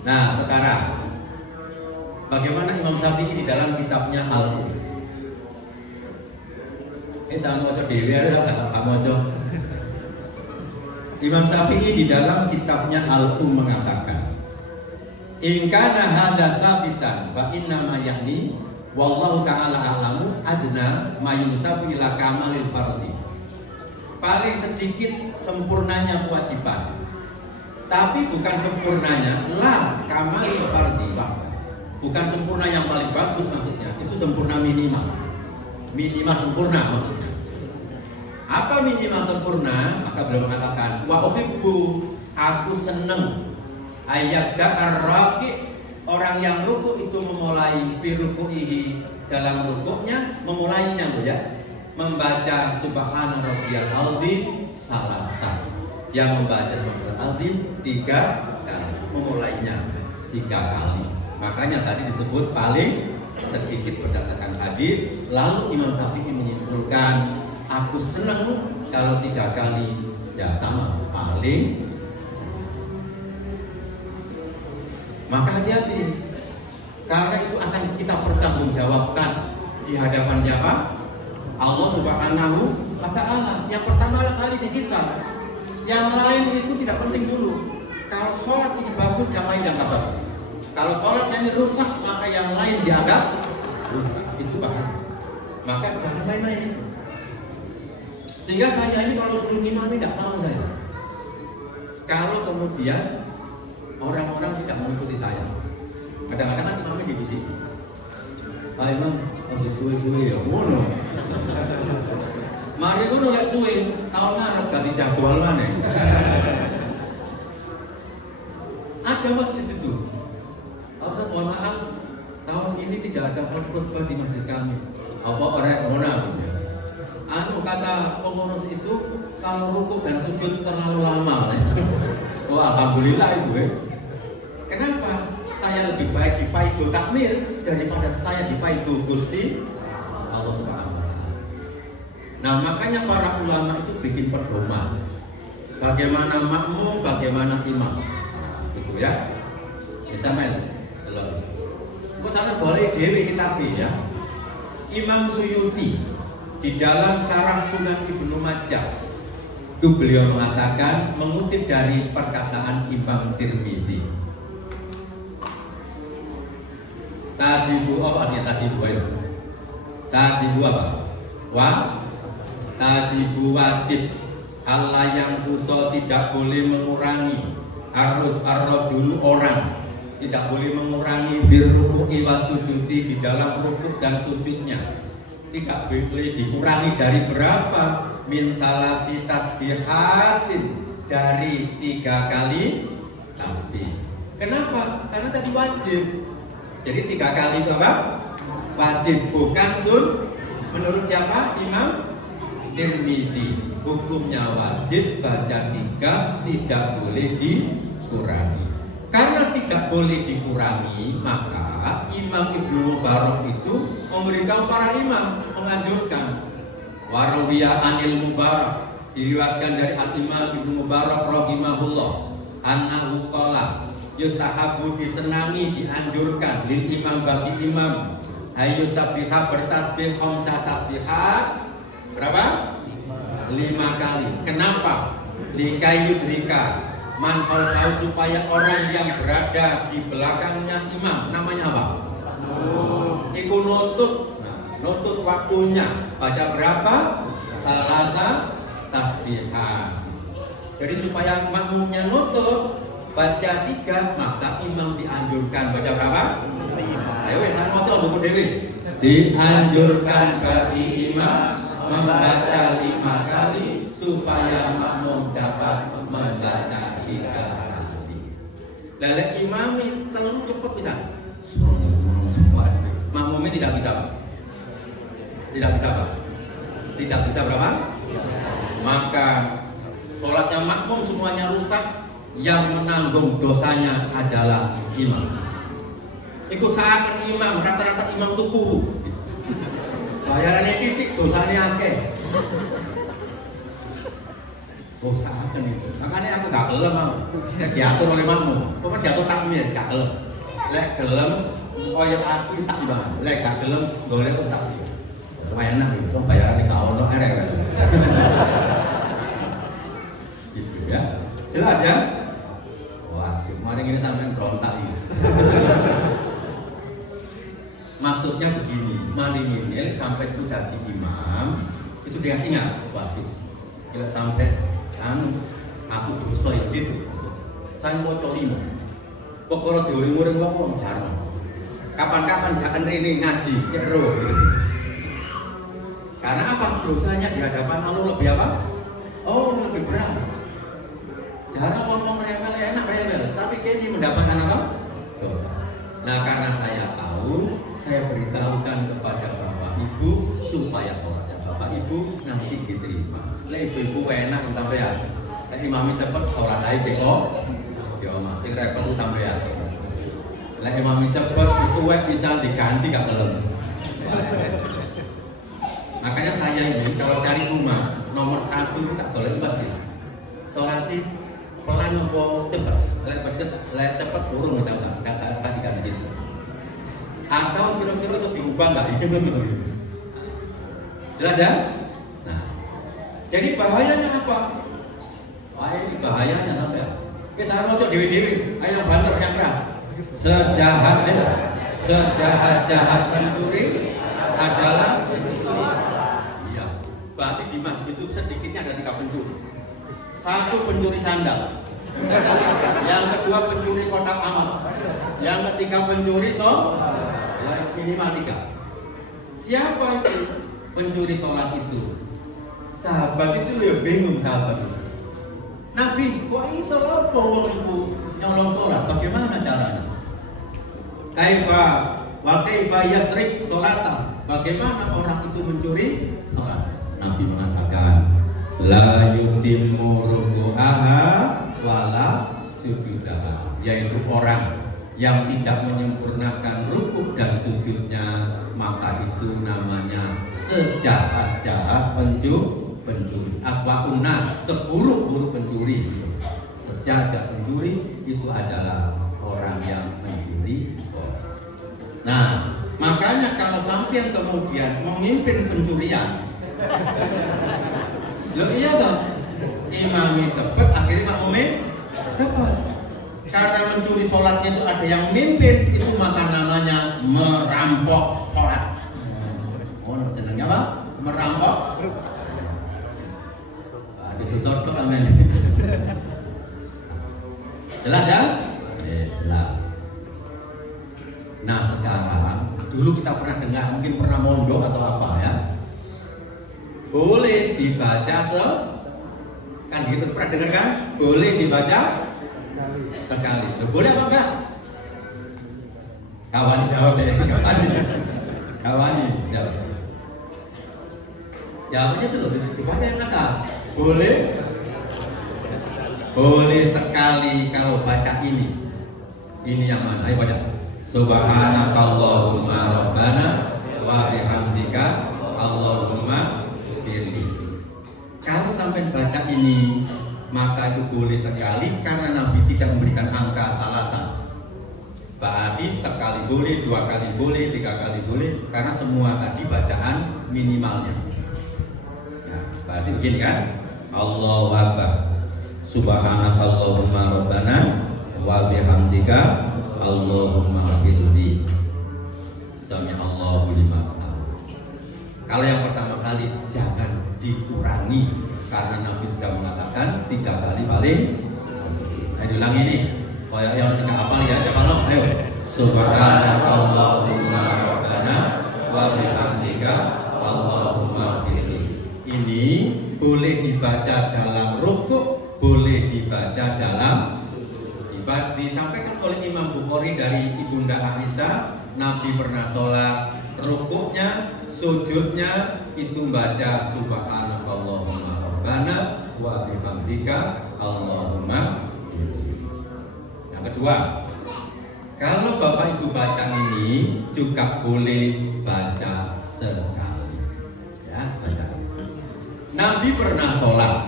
Nah, sekarang bagaimana Imam Syafi'i di dalam kitabnya Al-Um? Ini sama moco dewi ada tak moco. Imam Syafi'i di dalam kitabnya Al-Um mengatakan, "In kana hadza sabitan fa inna ma yahni wallahu ta'ala a'lamu adna ma yusabu ila kamalil fardhi." Paling sedikit sempurnanya kewajiban, tapi bukan sempurnanya la kamalil fardhi, Bukan sempurna yang paling bagus maksudnya, itu sempurna minimal. Minimal sempurna maksudnya. Apa minimal sempurna? Maka beliau mengatakan, wa uhibbu, aku seneng ayat ar-raqi, orang yang ruku itu memulai biruku'ihi, dalam rukuknya memulainya loh ya, membaca subhana rabbiyal azim salasa. Dia membaca subhana azim 3 kali, memulainya 3 kali. Makanya tadi disebut paling sedikit berdasarkan hadis. Lalu Imam Syafi'i menyimpulkan, aku senang kalau 3 kali, ya sama, paling. Maka hati-hati, karena itu akan kita pertanggungjawabkan di hadapan siapa? Allah Subhanahu wa Ta'ala. Yang pertama kali di kita, yang lain itu tidak penting dulu. Kalau sholat ini bagus, yang lain dianggap bagus. Kalau sholatnya ini rusak, maka yang lain dianggap rusak. Itu bahaya. Maka jangan main-main itu. Sehingga saya ini kalau suruh imam tidak mau saya. Kalau kemudian orang-orang tidak mengikuti saya, kadang-kadang kan imamnya dibisiki, Pak Imam, untuk suwe-suwe ya, ngono. Mari ngono lek suwe, tahun ngarep ganti jadwal mana? Ada masjid itu. Ustaz, mohon maaf, tahun ini tidak ada khutbah di masjid kami. Apa orang ngono? Kata pengurus itu, kalau rukuk dan sujud terlalu lama. Oh, alhamdulillah itu Kenapa? Saya lebih baik di paido takmir daripada saya di paido Gusti Allah Subhanahu wa Ta'ala. Nah, makanya para ulama itu bikin pedoman. Bagaimana makmum, bagaimana imam. Itu ya. Bisa main. Kok sampai boleh dewi kita ya. Imam Suyuti di dalam Syarah Sunan Ibnu Majah itu beliau mengatakan, mengutip dari perkataan Imam Tirmidzi. Tajibu apa artinya tajibu ayo? Tajibu apa? Tajibu wajib. Allah yang usul tidak boleh mengurangi. Ar-rajulu orang tidak boleh mengurangi birruku'i wa sujudi, di dalam rukuk dan sujudnya. Tidak boleh dikurangi dari berapa? Min salasi tasbihatin, dari 3 kali tasbih. Kenapa? Karena tadi wajib. Jadi 3 kali itu apa? Wajib, bukan sun. Menurut siapa? Imam Tirmidzi. Hukumnya wajib, baca 3, tidak boleh dikurangi. Karena tidak boleh dikurangi, maka Imam Ibnu Mubarak itu memberitahu para imam, menganjurkan. Warawiya anil Mubarak, diriwayatkan dari Al-Imam Ibnu Mubarak rahimahullah, annahu qala, yustahabu, disenangi, dianjurkan, lil imam, bagi imam, ayu sabihah, bertasbih khamsa tasbihat, berapa? 5 kali. Kenapa? Likayudrika man tahu, supaya orang yang berada di belakangnya imam, namanya apa? Iku nutut waktunya, baca berapa? Salasa tasbihat. Jadi supaya makmumnya nutut baca 3, maka imam dianjurkan baca berapa? Ayo wes maca buku dewi. Dianjurkan bagi imam membaca 5 kali supaya makmum dapat membaca 3 kali. Lalu imam terlalu cepat bisa. Makmumnya tidak bisa. Tidak bisa apa? Tidak bisa berapa? Maka sholatnya makmum semuanya rusak. Yang menanggung dosanya adalah imam. Ikut saat imam, rata-rata imam itu guru. Bayarannya titik, dosanya akeh. Oh, saatkan itu. Makanya aku gak gelem mau. Diatur oleh makmum. Pokoknya diatur takmir, gak gelem. Lek gelem, koyo aku tak banget. Lek gak gelem, golek ustaz. Semuanya enak gitu. Bayarannya gak ono erek. Gitu ya. Jelas ya? Waduh, kemarin ini sampai berontak ya. Maksudnya begini, mari ini sampai itu jadi imam, itu dia ingat, waduh, kalau sampai aku dosa itu, saya mau colimo, pokoknya diuring-uring ngomong jarang. Kapan-kapan jangan ini ngaji, kero. Karena apa? Dosanya di hadapan Allah lebih apa? Oh, lebih berat. Jarang ngomong rewel, enak rewel, tapi kini mendapatkan apa? Dosa. Nah, karena saya tahu, saya beritahukan kepada Bapak Ibu supaya sholatnya Bapak Ibu nanti diterima. Ibu-ibu enak sampean. Tapi imami cepet sholat aja kok. Ya Mas, sing repot tuh sampean. Lah imami cepet itu bisa diganti gak kelem. Makanya saya ini kalau cari rumah nomor 1 tak boleh di masjid. Sholatin pelan nopo cepet, cepet turun misalnya, kata di situ. Atau kira-kira itu diubah nggak? Jelas ya? Nah, jadi bahayanya apa? Wah, ini bahayanya sampai. Kita harus cocok dewi-dewi, ayo banter yang keras. Sejahat-jahat pencuri adalah. Iya. Berarti di masjid itu sedikitnya ada 3 pencuri. 1 pencuri sandal, yang kedua pencuri kotak amal, yang ketiga pencuri minimal 3. Siapa itu pencuri sholat itu? Sahabat itu ya bingung sahabat itu. Nabi, kok iso apa wong iku nyolong sholat? Bagaimana caranya? Kaifa yasrik sholatan? Bagaimana orang itu mencuri sholat? Nabi mengatakan, la yutimmu ruku'aha wala sujudaha, yaitu orang yang tidak menyempurnakan rukuk dan sujudnya, maka itu namanya sejahat-jahat pencuri. Aswa'un nas, seburuk-buruk pencuri. Sejahat pencuri itu adalah orang yang mencuri. Nah, makanya kalau sampean kemudian memimpin pencurian, loh iya dong, imami cepat, akhirnya makmumnya cepat. Karena mencuri sholatnya itu ada yang mimpin, itu maka namanya merampok sholat. Oh, senangnya apa? Merampok. Itu sosok amin. Jelas ya? Jelas. Nah sekarang, dulu kita pernah dengar, mungkin pernah mondok atau apa ya? Boleh dibaca kan gitu, pernah dengar kan? Boleh dibaca sekali. Boleh apa enggak? Kawani jawab deh, Kawani jawab. Jawabannya itu loh, dibaca yang atas. Boleh sekali kalau baca ini. Ini yang mana? Ayo baca. Subhanakallahumma rabbana wa bihamdika Allahumma firli. Kalau sampai baca ini, maka itu boleh sekali karena Nabi tidak memberikan angka salasan. Berarti sekali boleh, 2 kali boleh, 3 kali boleh, karena semua tadi bacaan minimalnya. Ya, berarti begini kan? Allahu Akbar. Subhanakallahumma rabbana wa bihamdika Allahumma firli. Sami'allahu liman hamidah. Kalau yang pertama kali jangan dikurangi karena Nabi sudah mengatakan 3 kali paling. Saya diulang ini. Kayak yang tidak hafal ya, coba lo, ayo. Subhanakallahumma rabbana wa bihamdika Allahumma firli. Ini boleh dibaca dalam rukuk, boleh dibaca dalam disampaikan oleh Imam Bukhari dari Ibunda Aisyah, Nabi pernah sholat, rukuknya, sujudnya itu baca Subhanakallahumma rabbana wa bihamdika Allahumma. Yang kedua, kalau Bapak Ibu baca ini juga boleh baca sekali. Ya, baca. Nabi pernah sholat.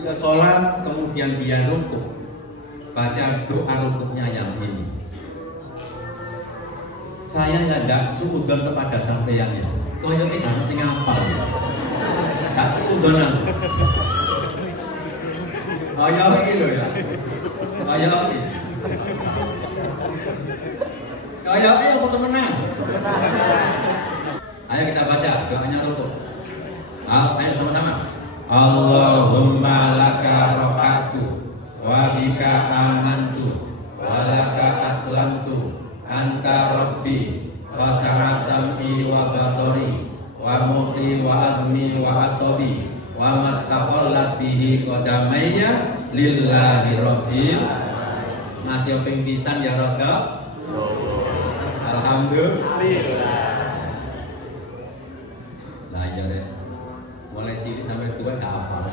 Dia sholat kemudian dia rukuk. Baca doa rukuknya yang ini. Saya ya tidak suudon kepada sampeyannya. Kau yang tidak mesti ngapal. Tak suudonan. Ayo ini loh ya. Ayo ini. Ayo aku temenan. Ayo kita baca doanya rukuk. Ayo sama-sama. Allahumma laka roka'tu wa bika amantu wa laka aslamtu anta rabbi wa mastaqallat bihi qadamayya lillahi rabbil. Masih ping pisan ya rada. Alhamdulillah. Lah ya deh. Mulai cilik sampai tua gak hafal.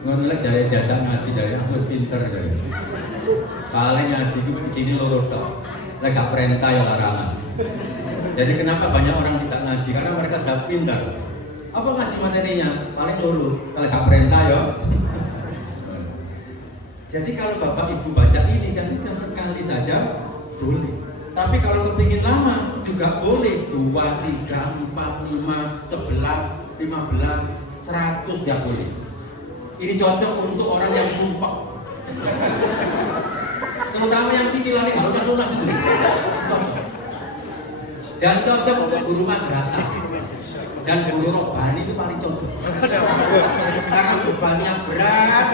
Ngono lek jare diajak ngaji jare aku wis pinter jare. Paling ngaji ku di sini loro tok. Lek gak perintah ya larangan. Jadi kenapa banyak orang tidak ngaji? Karena mereka sudah pintar. Apa ngaji materinya? Paling loro. Kalau gak perintah ya. Jadi kalau Bapak Ibu baca ini kan sudah sekali saja boleh. Tapi kalau kepingin lama juga boleh 2, 3, 4, 5, 11, 15, 100 ya boleh. Ini cocok untuk orang yang sumpah. Terutama yang cicilan ini kalau sunnah itu cocok. Dan cocok untuk guru madrasah. Dan guru rohani itu paling cocok. Karena bebannya berat.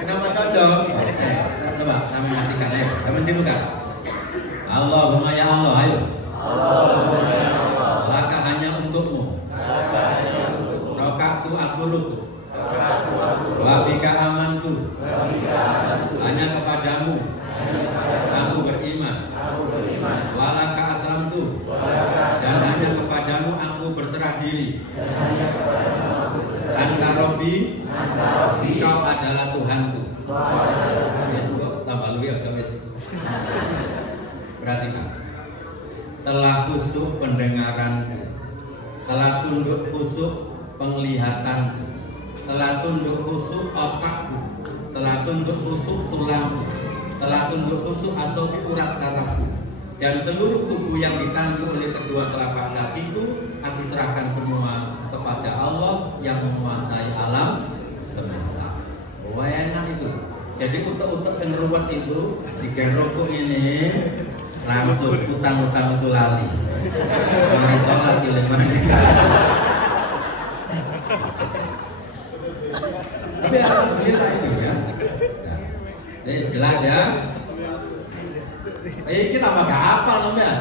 Kenapa cocok? Coba kami nantikan ya. Kami tirukan. Allahumma ya Allah, ayo. Allahumma ya Allah. Laka hanya untukmu. Rokaktu aku ruku. Wabika amantu. Hanya kepadamu aku beriman. Walaka aslamtu. Dan hanya kepadamu aku berserah diri. Anta Robbi, Engkau adalah Tuhanku. Ya sudah, tambah lu ya jawab. Perhatikan. Telah khusyuk pendengaranku, telah tunduk khusyuk penglihatanku, telah tunduk khusyuk otakku, telah tunduk khusyuk tulangku, telah tunduk khusyuk asofi urat sarafku, dan seluruh tubuh yang ditanduk oleh kedua telapak kakiku, aku serahkan semua kepada Allah yang menguasai alam semesta. Wah enak itu. Jadi utek-utek yang ruwet itu digerokok ini langsung utang-utang itu lali. Mari sholat di lemari. Tapi alhamdulillah itu ya. Jadi jelas ya. Kita tambah gak hafal namanya.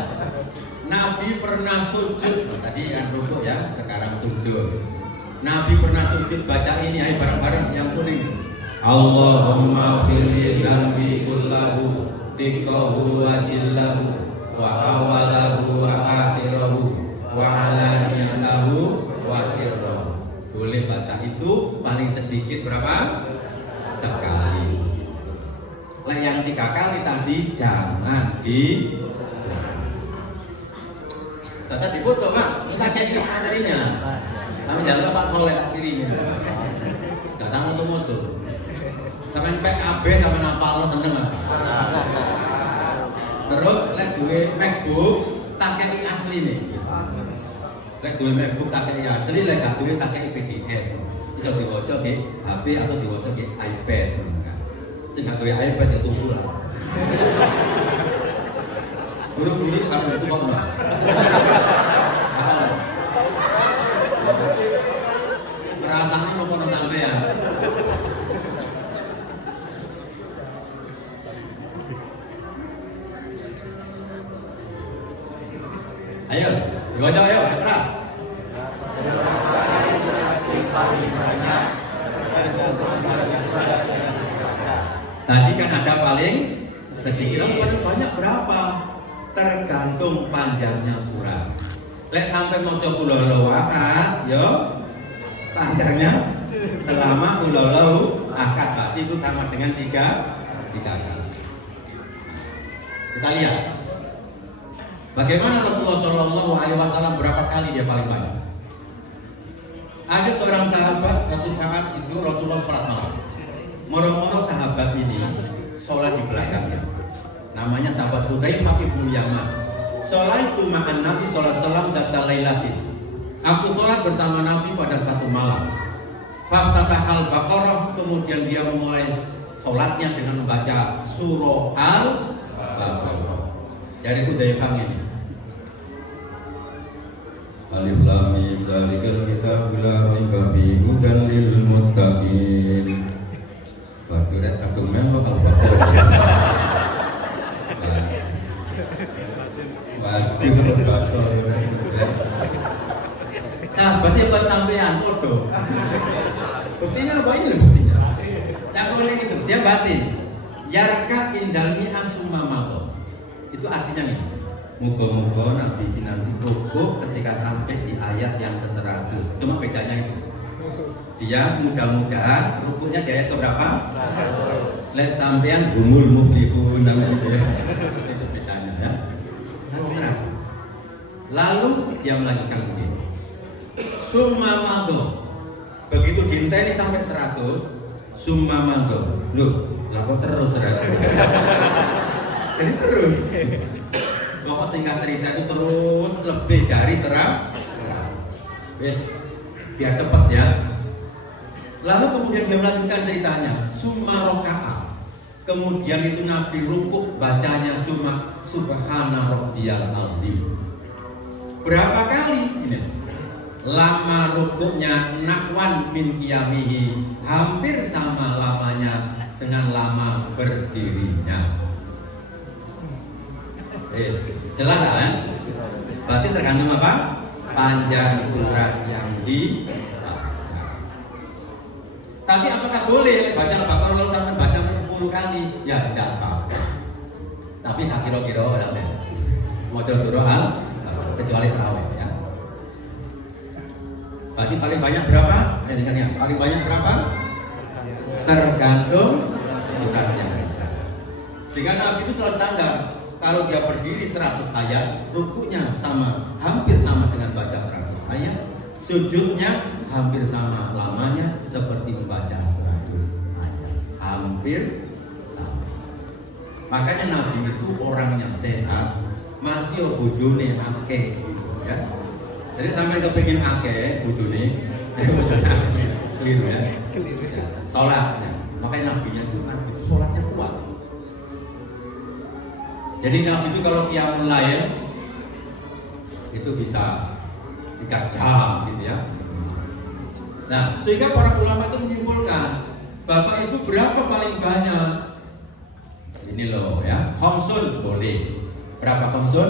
Nabi pernah sujud. Tadi yang rukuk ya, sekarang sujud. Nabi pernah sujud baca ini, ayo bareng-bareng yang kuning. Allahumma firli dzambi kullahu tiqahu wa jillahu wa awalahu wa akhirahu wa alaniyatahu wa sirrahu. Boleh baca itu paling sedikit berapa? Sekali. Lah yang 3 kali tadi jangan di Tata difoto Pak, kita kayak materinya. Tapi jangan lupa Pak Soleh kirinya. Gak sama moto-moto. Sampai PKB sama napal lo seneng lah. Terus lek duwe MacBook tak kei asli nih. Lek duwe MacBook tak kei asli, lek gak duwe tak kei PDF. Bisa diwaca di HP atau diwaca di iPad. Sing gak duwe iPad ya tunggu lah. Guru-guru kalau itu kok enggak. Rasanya nopo sampean. Ayo, diwaca ayo, keras. Tadi kan ada paling sedikit, paling banyak berapa? Tergantung panjangnya surat. Lek sampai maca qul ahad, yo panjangnya selama qul ahad, berarti itu sama dengan 3 kali. Kita lihat bagaimana Rasulullah SAW berapa kali dia paling banyak. Ada seorang sahabat satu saat itu Rasulullah sholat malam. Moro-moro sahabat ini sholat di belakangnya. Namanya sahabat Hudzaifah ibnu Yaman. Sholat itu ma'an Nabi sallallahu alaihi wasallam data lailatin. Aku sholat bersama Nabi pada satu malam. Faftatahal Baqarah, kemudian dia memulai sholatnya dengan membaca surah Al-Baqarah. Dari Hudzaifah ini. Alif lam mim dzalikal kitabul la raiba fihi hudan lil muttaqin. Baduret kadung melo Al-Baqarah. Waduh, sahabatnya buat sampean bodoh. Buktinya apa ini buktinya? Yang boleh itu dia batin. Yarka indalmi asumamato. Itu artinya nih. Muga-muga Nabi nanti rukuk ketika sampai di ayat yang ke-100. Cuma bedanya itu. Dia mudah-mudahan rukuknya di ayat berapa? Lihat sampean humul muflihun namanya itu ya. Itu bedanya ya. Lalu dia melanjutkan begini. Summa madho. Begitu dinteni sampai 100, summa madho. Loh, lalu terus 100. Jadi terus. Pokok singkat cerita itu terus lebih dari 100. Wes, biar cepat ya. Lalu kemudian dia melanjutkan ceritanya. Summa roka'a. Kemudian itu Nabi rukuk bacanya cuma Subhana Rabbiyal Azim. Berapa kali ini? Lama rukuknya nakwan min qiyamihi, hampir sama lamanya dengan lama berdirinya. Jelas kan? Berarti tergantung apa? Panjang surat yang dibaca. Tapi apakah boleh baca Al-Baqarah lalu sampai baca 10 kali? Ya tidak apa-apa. Tapi tak kira-kira ada model surah kecuali tarawih ya. Berarti paling banyak berapa? Ya, paling banyak berapa? Tergantung suratnya. Sehingga Nabi itu selalu standar. Kalau dia berdiri 100 ayat, rukuknya sama, hampir sama dengan baca 100 ayat, sujudnya hampir sama lamanya seperti membaca 100 ayat. Hampir sama. Makanya Nabi itu orang yang sehat, masih bojone akeh gitu ya. Jadi sampai kepengin akeh bojone, keliru ya. Salat. Makanya Nabi itu salatnya kuat. Jadi Nabi itu kalau qiyamul lail itu bisa 3 jam gitu ya. Nah, sehingga para ulama itu menyimpulkan, Bapak Ibu berapa paling banyak? Ini loh ya, khamsun boleh. Berapa khamsun?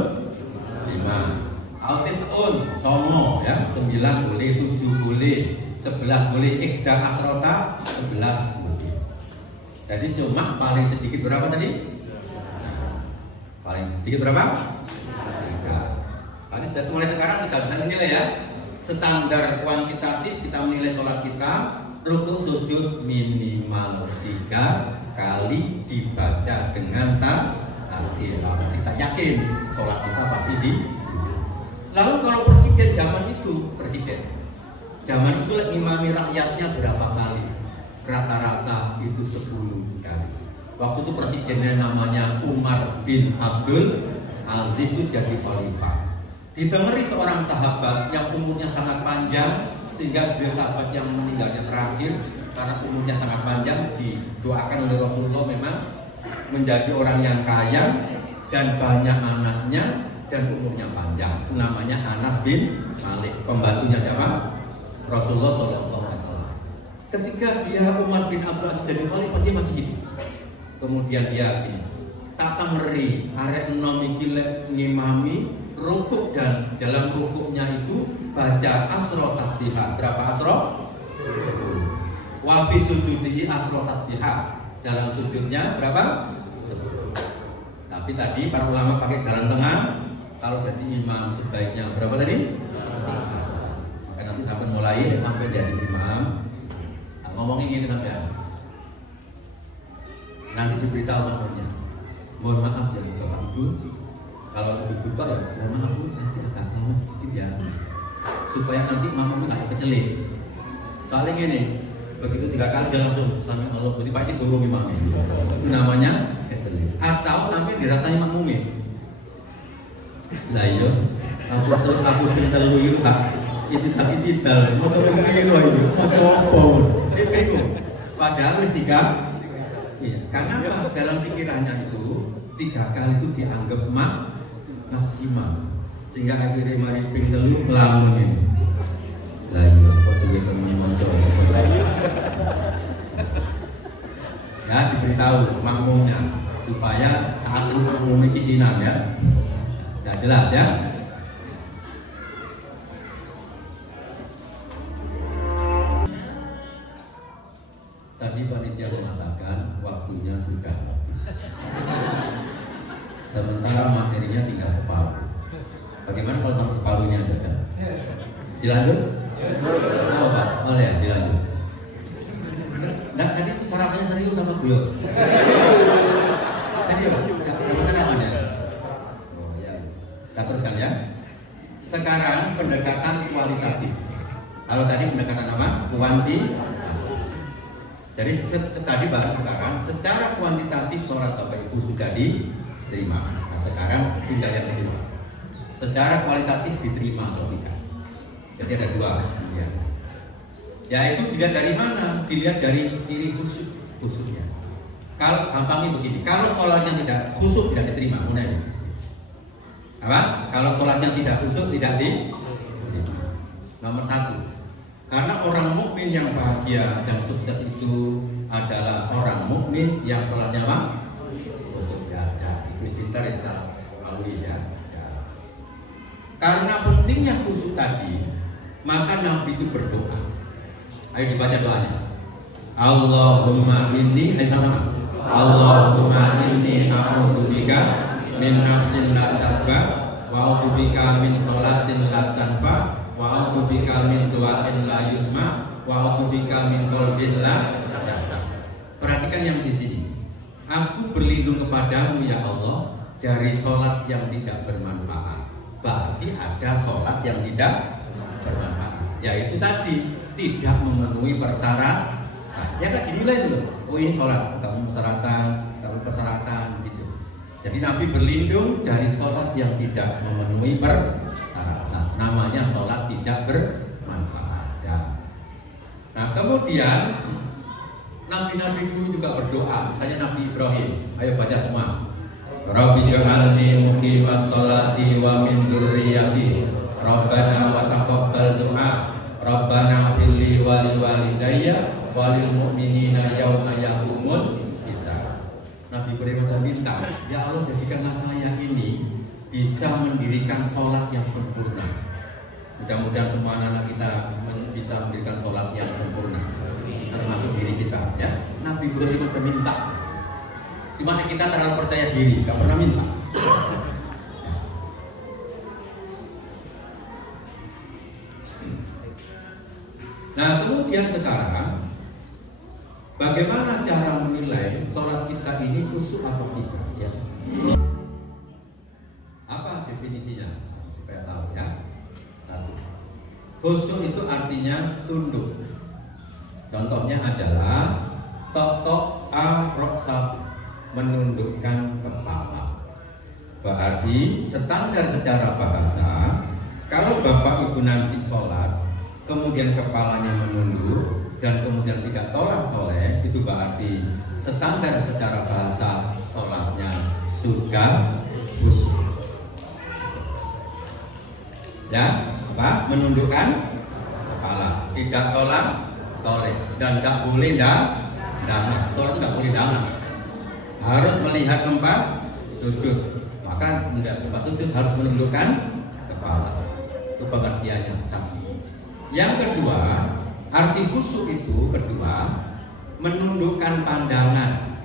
5. Al-tis'un songo ya, 9 boleh, 7 boleh, 11 boleh, ikhda asrota 11 boleh. Jadi cuma paling sedikit berapa tadi? Paling sedikit berapa? 3. Tadi sudah mulai sekarang kita bisa menilai ya. Standar kuantitatif kita menilai sholat kita, rukuk sujud minimal 3 kali dibaca dengan tartil. Kita yakin sholat kita pasti di. Lalu kalau presiden zaman itu, ngimami rakyatnya berapa kali? Rata-rata itu 10 kali. Waktu itu presidennya namanya Umar bin Abdul Aziz itu jadi khalifah. Ditengeri seorang sahabat yang umurnya sangat panjang, sehingga beliau sahabat yang meninggalnya terakhir karena umurnya sangat panjang, didoakan oleh Rasulullah memang menjadi orang yang kaya dan banyak anaknya dan umurnya panjang. Namanya Anas bin Malik, pembantunya siapa? Rasulullah SAW. Ketika dia Umar bin Abdul Aziz jadi khalifah, dia masih hidup. Kemudian dia gini, tata meri arek enom iki ngimami rukuk, dan dalam rukuknya itu baca asro tasbihah. Berapa asro? 10. Wa fi sujudihi asro tasbihah. Dalam sujudnya berapa? 10. Tapi tadi para ulama pakai jalan tengah. Kalau jadi imam sebaiknya berapa tadi? Maka nanti sampai mulai sampai jadi imam. Nah, ngomongin ini sampai nanti diberitahu makmumnya, mohon maaf ya Bapak Ibu, kalau lebih butuh ya mohon maaf Bu, nanti agak lama sedikit ya, supaya nanti makmumnya nggak kecelip. Soalnya gini, begitu 3 kali dia langsung sampai Allah, berarti pasti turun imamnya. Itu namanya kecelip. Atau sampai dirasai makmumnya. Lah iya, aku telu itu tak, itu mau coba biru itu, mau coba, bingung. Padahal wis 3. Iya, karena apa? Dalam pikirannya itu 3 kali itu dianggap maksimal, sehingga akhirnya mari ping 3 melamun ini. Lah iya, kok sih temen monco. Ya diberitahu makmumnya supaya saat itu makmumnya kisinan ya. Ya jelas ya. panitia mengatakan waktunya sudah habis. Sementara materinya tinggal separuh. Bagaimana kalau sampai separuhnya aja kan? Dilanjut? Oh Pak, boleh ya dilanjut. Nah, tadi itu sarapannya serius sama guyon. Serius? Makan apa ya? Oh ya. Kita teruskan ya. Sekarang pendekatan kualitatif. Kalau tadi pendekatan apa? Kuantitatif. Jadi tadi baru sekarang secara kuantitatif sholat Bapak Ibu sudah diterima. Nah, sekarang tinggal yang kedua. Secara kualitatif diterima atau tidak. Jadi ada dua. Ya. Yaitu dilihat dari mana? Dilihat dari ciri khusyuknya. Kalau gampangnya begini, kalau sholatnya tidak khusyuk tidak diterima. Mulai. Apa? Kalau sholatnya tidak khusyuk tidak diterima. Nomor satu. Karena orang mukmin yang bahagia dan sukses itu adalah orang mukmin yang sholatnya apa? Khusyuk ya. Itu pintar ya, lalui ya. Karena pentingnya khusyuk tadi, maka Nabi itu berdoa. Ayo dibaca doanya. Allahumma inni sama. Allahumma inni a'udzubika min nafsin la tasbah wa a'udzubika min sholatin la tanfa wa a'udzubika min du'ain la yusma wa a'udzubika min qalbin la yahza. Perhatikan yang di sini. Aku berlindung kepadamu ya Allah dari sholat yang tidak bermanfaat. Berarti ada sholat yang tidak bermanfaat. Yaitu tadi tidak memenuhi persyaratan. Ya kan dinilai dulu. Oh ini sholat, kamu persyaratan gitu. Jadi Nabi berlindung dari sholat yang tidak memenuhi persyaratan. Namanya sholat tidak bermanfaat. Ya. Nah kemudian Nabi-Nabi dulu juga berdoa. Misalnya Nabi Ibrahim. Ayo baca semua. Rabbi ja'alni muqimas sholati wa min dzurriyyati. Rabbana wa taqabbal du'a. Rabbana fili wa liwalidayya wa lil mu'minina yauma yaqumul hisab. Nabi Ibrahim minta, ya Allah jadikanlah saya ini bisa mendirikan sholat yang sempurna. Mudah-mudahan semua anak-anak kita bisa mendirikan sholat yang sempurna, termasuk diri kita. Ya, Nabi Ibrahim minta. Dimana kita terlalu percaya diri, gak pernah minta. Nah kemudian sekarang bagaimana cara menilai sholat kita ini khusyuk atau tidak? Ya. Apa definisinya? Supaya tahu ya. Satu, khusyuk itu artinya tunduk. Contohnya adalah tok a-roksa, menundukkan kepala. Berarti standar secara bahasa, kalau Bapak Ibu nanti sholat kemudian kepalanya menunduk dan kemudian tidak tolak-toleh, itu berarti standar secara bahasa sholatnya sudah khusyuk. Ya, apa? Menundukkan kepala, tidak tolak-toleh dan tidak boleh dangak. Sholat tidak boleh dangak, harus melihat tempat sujud. Maka tempat sujud harus menundukkan kepala. Itu pengertiannya sama. Yang kedua, arti khusyuk itu kedua, menundukkan pandangan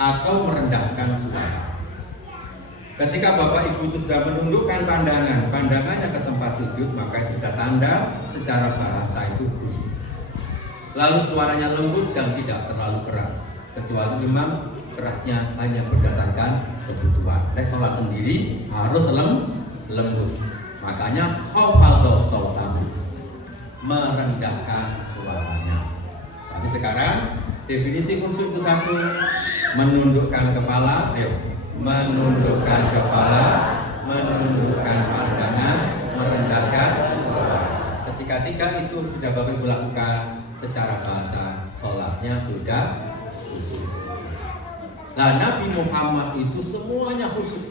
atau merendahkan suara. Ketika Bapak Ibu itu sudah menundukkan pandangannya ke tempat sujud, maka itu sudah tanda secara bahasa itu khusyuk. Lalu suaranya lembut dan tidak terlalu keras, kecuali memang kerasnya hanya berdasarkan kebutuhan. Sholat sendiri harus lembut. Makanya khafadha sautahu, merendahkan suaranya. Tapi sekarang definisi khusyuk itu satu, menundukkan kepala, menundukkan kepala, menundukkan pandangan, merendahkan suara. Ketika tiga itu sudah Bapak Ibu lakukan, secara bahasa sholatnya sudah khusyuk. Nah Nabi Muhammad itu semuanya khusyuk,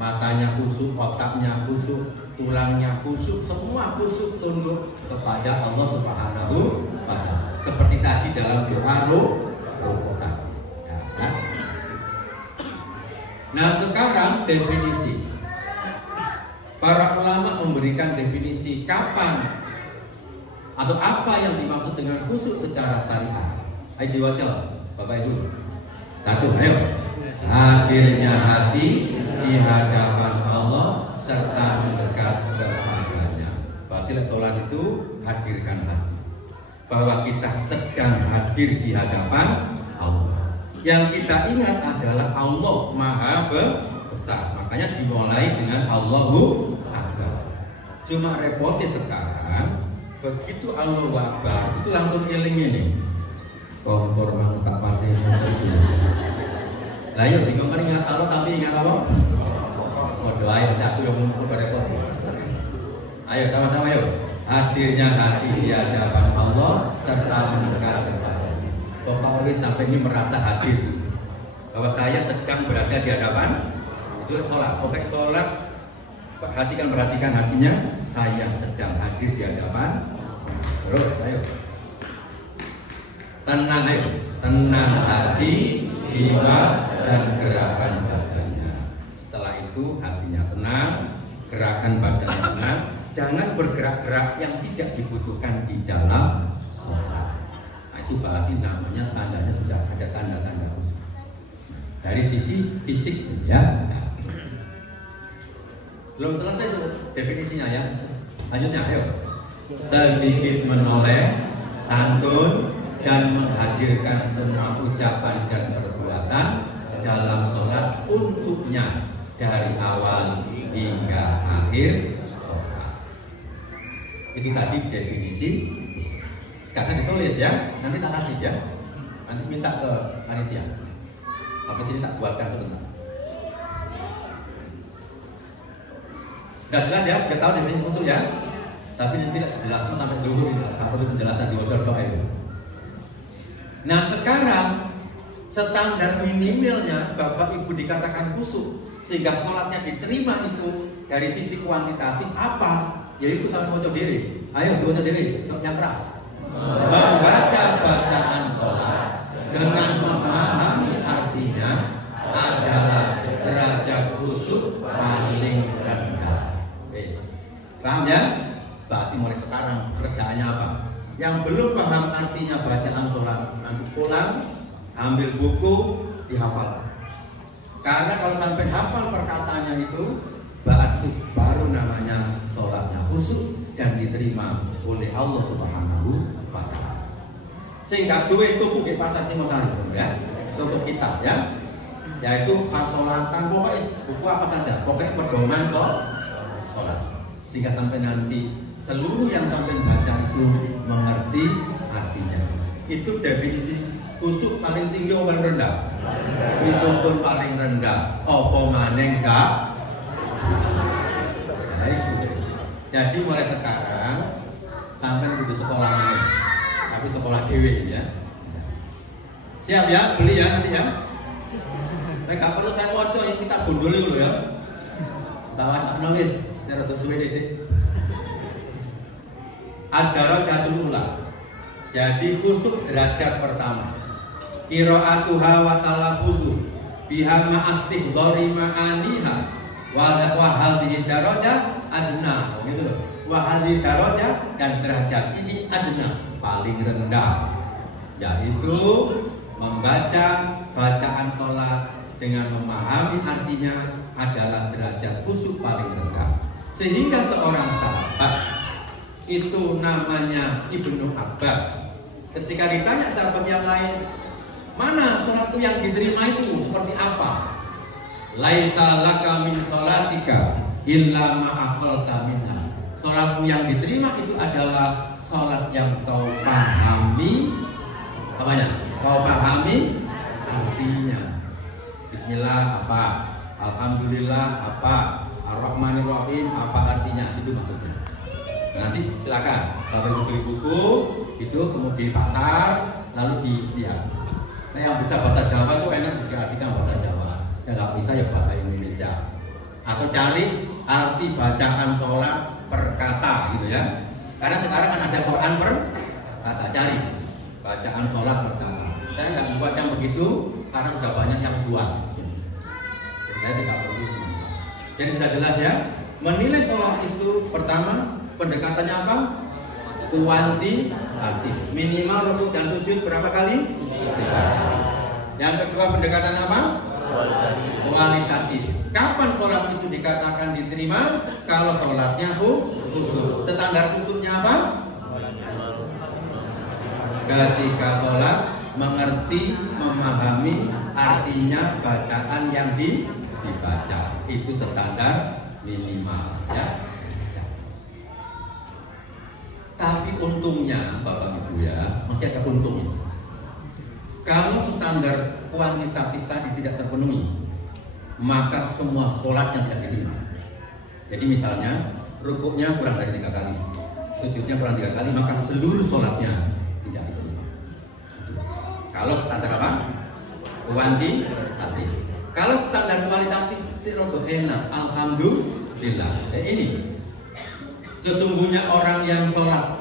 matanya khusyuk, otaknya khusyuk, tulangnya khusyuk, semua khusyuk tunduk kepada Allah Subhanahu wa Ta'ala. Seperti tadi dalam doa rukuk. Ya. Nah sekarang definisi. Para ulama memberikan definisi kapan atau apa yang dimaksud dengan khusyuk secara syariat. Ayo diwajib. Bapak Ibu. Satu, ayo. Hadirnya hati di hadapan Allah serta mendekat kepadanya. Berarti sholat itu hadirkan hati, bahwa kita sedang hadir di hadapan Allah. Yang kita ingat adalah Allah Maha Besar. Makanya dimulai dengan Allahu Akbar. Cuma repotnya sekarang, begitu Allahu Akbar itu langsung eling ini. Kompor mang tak pati itu. Lah yo dikon ingat Allah tapi ingat apa? Modho ae satu yang mung repot. Ayo sama-sama yuk. Hadirnya hati di hadapan Allah serta mendekat kepadanya. Pokoknya sampai ini merasa hadir bahwa saya sedang berada di hadapan, itu sholat. Pokoknya sholat, perhatikan hatinya, saya sedang hadir di hadapan. Terus ayo tenang, ayo tenang hati, jiwa dan gerakan badannya. Setelah itu hatinya tenang, gerakan badannya tenang. Jangan bergerak-gerak yang tidak dibutuhkan di dalam sholat. Nah, itu berarti namanya tandanya sudah ada tanda-tanda khusus. Dari sisi fisik ya. Nah. Belum selesai tuh definisinya ya. Lanjutnya ayo. Sedikit menoleh, santun dan menghadirkan semua ucapan dan perbuatan dalam sholat untuknya dari awal hingga akhir sholat. Itu tadi definisi. Sekarang ditulis ya, nanti tak kasih ya. Nanti minta ke panitia. Sampai sini tak buatkan sebentar. Sudah jelas ya, kita tahu definisi usul ya. Tapi nanti tidak dijelaskan sampai dulu ini, sampai itu penjelasan di wajah doa itu. Nah sekarang standar minimalnya Bapak Ibu dikatakan khusyuk sehingga sholatnya diterima itu dari sisi kuantitatif apa? Yaitu sampai wajah diri. Ayo di wajah diri, yang keras. Membaca bacaan sholat dengan memahami artinya adalah derajat khusyuk paling rendah. Paham ya? Berarti mulai sekarang kerjaannya apa? Yang belum paham artinya bacaan sholat, nanti pulang, ambil buku, dihafal. Karena kalau sampai hafal perkataannya itu, berarti baru namanya sholatnya khusyuk dan diterima oleh Allah Subhanahu wa Ta'ala. Sehingga duit itu bukan pasar Singosari ya, untuk kitab ya, yaitu pasolatan pokoknya buku apa saja, pokoknya pedoman sholat. Sehingga sampai nanti seluruh yang sampai baca itu mengerti artinya. Itu definisi khusyuk paling tinggi atau paling rendah? Itu pun paling rendah. Apa maneh enggak? Nah, itu. Jadi mulai sekarang sampai di sekolah ini, tapi sekolah dewe ya. Siap ya, beli ya nanti ya. Nah, gak perlu saya foto yang kita bunduli dulu ya. Tawa nulis, cara suwe dedik. Ad-darajatul ula. Jadi khusyuk derajat pertama. Qiraatuha wa talafudhu biha ma'astihdhari ma'aniha wa hadhihi darajah adna. Gitu loh. Wa hadhihi darajah dan derajat ini adna, paling rendah. Yaitu membaca bacaan sholat dengan memahami artinya adalah derajat khusyuk paling rendah. Sehingga seorang sahabat itu namanya Ibnu Abbas, ketika ditanya sahabat yang lain, mana sholatku yang diterima itu seperti apa? Laisa laka min sholatika illa ma aqalta minha. Sholatku yang diterima itu adalah sholat yang kau pahami apanya? Kau pahami artinya. Bismillah apa? Alhamdulillah apa? Ar-Rahmanir-Rahim apa artinya? Itu maksudnya. Nanti silakan kalau beli buku itu kemudian di pasar lalu dilihat. Nah yang bisa bahasa Jawa itu enak diartikan bahasa Jawa, yang nggak bisa ya bahasa Indonesia. Atau cari arti bacaan sholat per kata gitu ya. Karena sekarang kan ada Quran per kata, cari bacaan sholat per kata. Saya nggak buat yang begitu karena sudah banyak yang jual. Jadi saya tidak perlu. Jadi sudah jelas ya. Menilai sholat itu pertama pendekatannya apa? Kuantitatif. Minimal rukuk dan sujud berapa kali? 3 kali. Yang kedua pendekatan apa? Kualitatif. Kapan sholat itu dikatakan diterima? Kalau sholatnya khusyuk. Standar khusyuknya apa? Ketika sholat mengerti, memahami artinya bacaan yang dibaca. Itu standar minimal ya. Tapi untungnya Bapak Ibu ya, masih ada untungnya. Kalau standar kuantitatif tadi tidak terpenuhi, maka semua sholatnya tidak diterima. Jadi misalnya rukuknya kurang dari 3 kali, sujudnya kurang 3 kali, maka seluruh sholatnya tidak diterima. Kalau standar apa? Kuantitatif. Kalau standar kualitatif sirotul enak, alhamdulillah. Ini sesungguhnya orang yang sholat,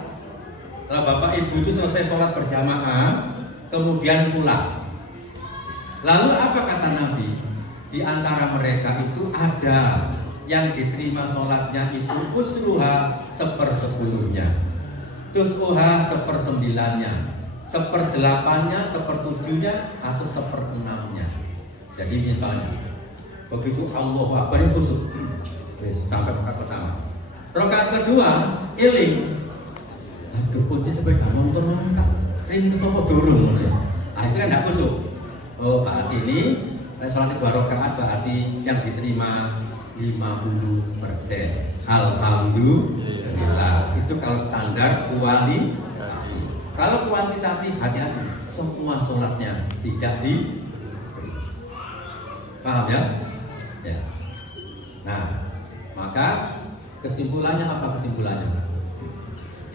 kalau Bapak Ibu itu selesai sholat berjamaah kemudian pulang, lalu apa kata Nabi? Di antara mereka itu ada yang diterima sholatnya itu usruha 1/10-nya, tus'uha 1/9-nya, 1/8-nya, 1/7-nya, atau 1/6-nya. Jadi misalnya begitu Allahu Akbar khusyuk sampai rakaat pertama, rakaat kedua iling, aduh kunci sepeda motor tak ring kesopo durung ya. Itu kan tidak khusyuk. Oh berarti ini sholat 2 rakaat berarti yang diterima 50%. Alhamdulillah. Itu kalau standar kualitatif. Kalau kuantitatif hati-hati, semua sholatnya tidak di. Paham ya? Ya. Nah, maka kesimpulannya apa kesimpulannya?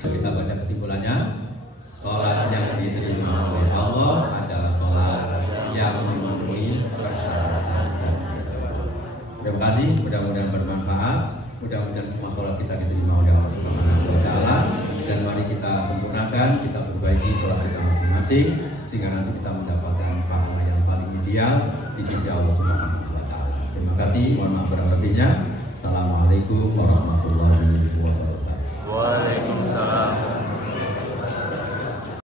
Kita baca kesimpulannya. Sholat yang diterima oleh Allah adalah sholat yang memenuhi persyaratan. Terima kasih, mudah-mudahan bermanfaat. Mudah-mudahan semua sholat kita diterima oleh Allah Subhanahu wa Ta'ala. Dan mari kita sempurnakan, kita perbaiki sholat kita masing-masing, sehingga nanti kita mendapatkan pahala yang paling ideal di sisi Allah Subhanahu wa Ta'ala. Terima kasih, mohon maaf kurang lebihnya. Assalamualaikum warahmatullahi wabarakatuh. Waalaikumsalam.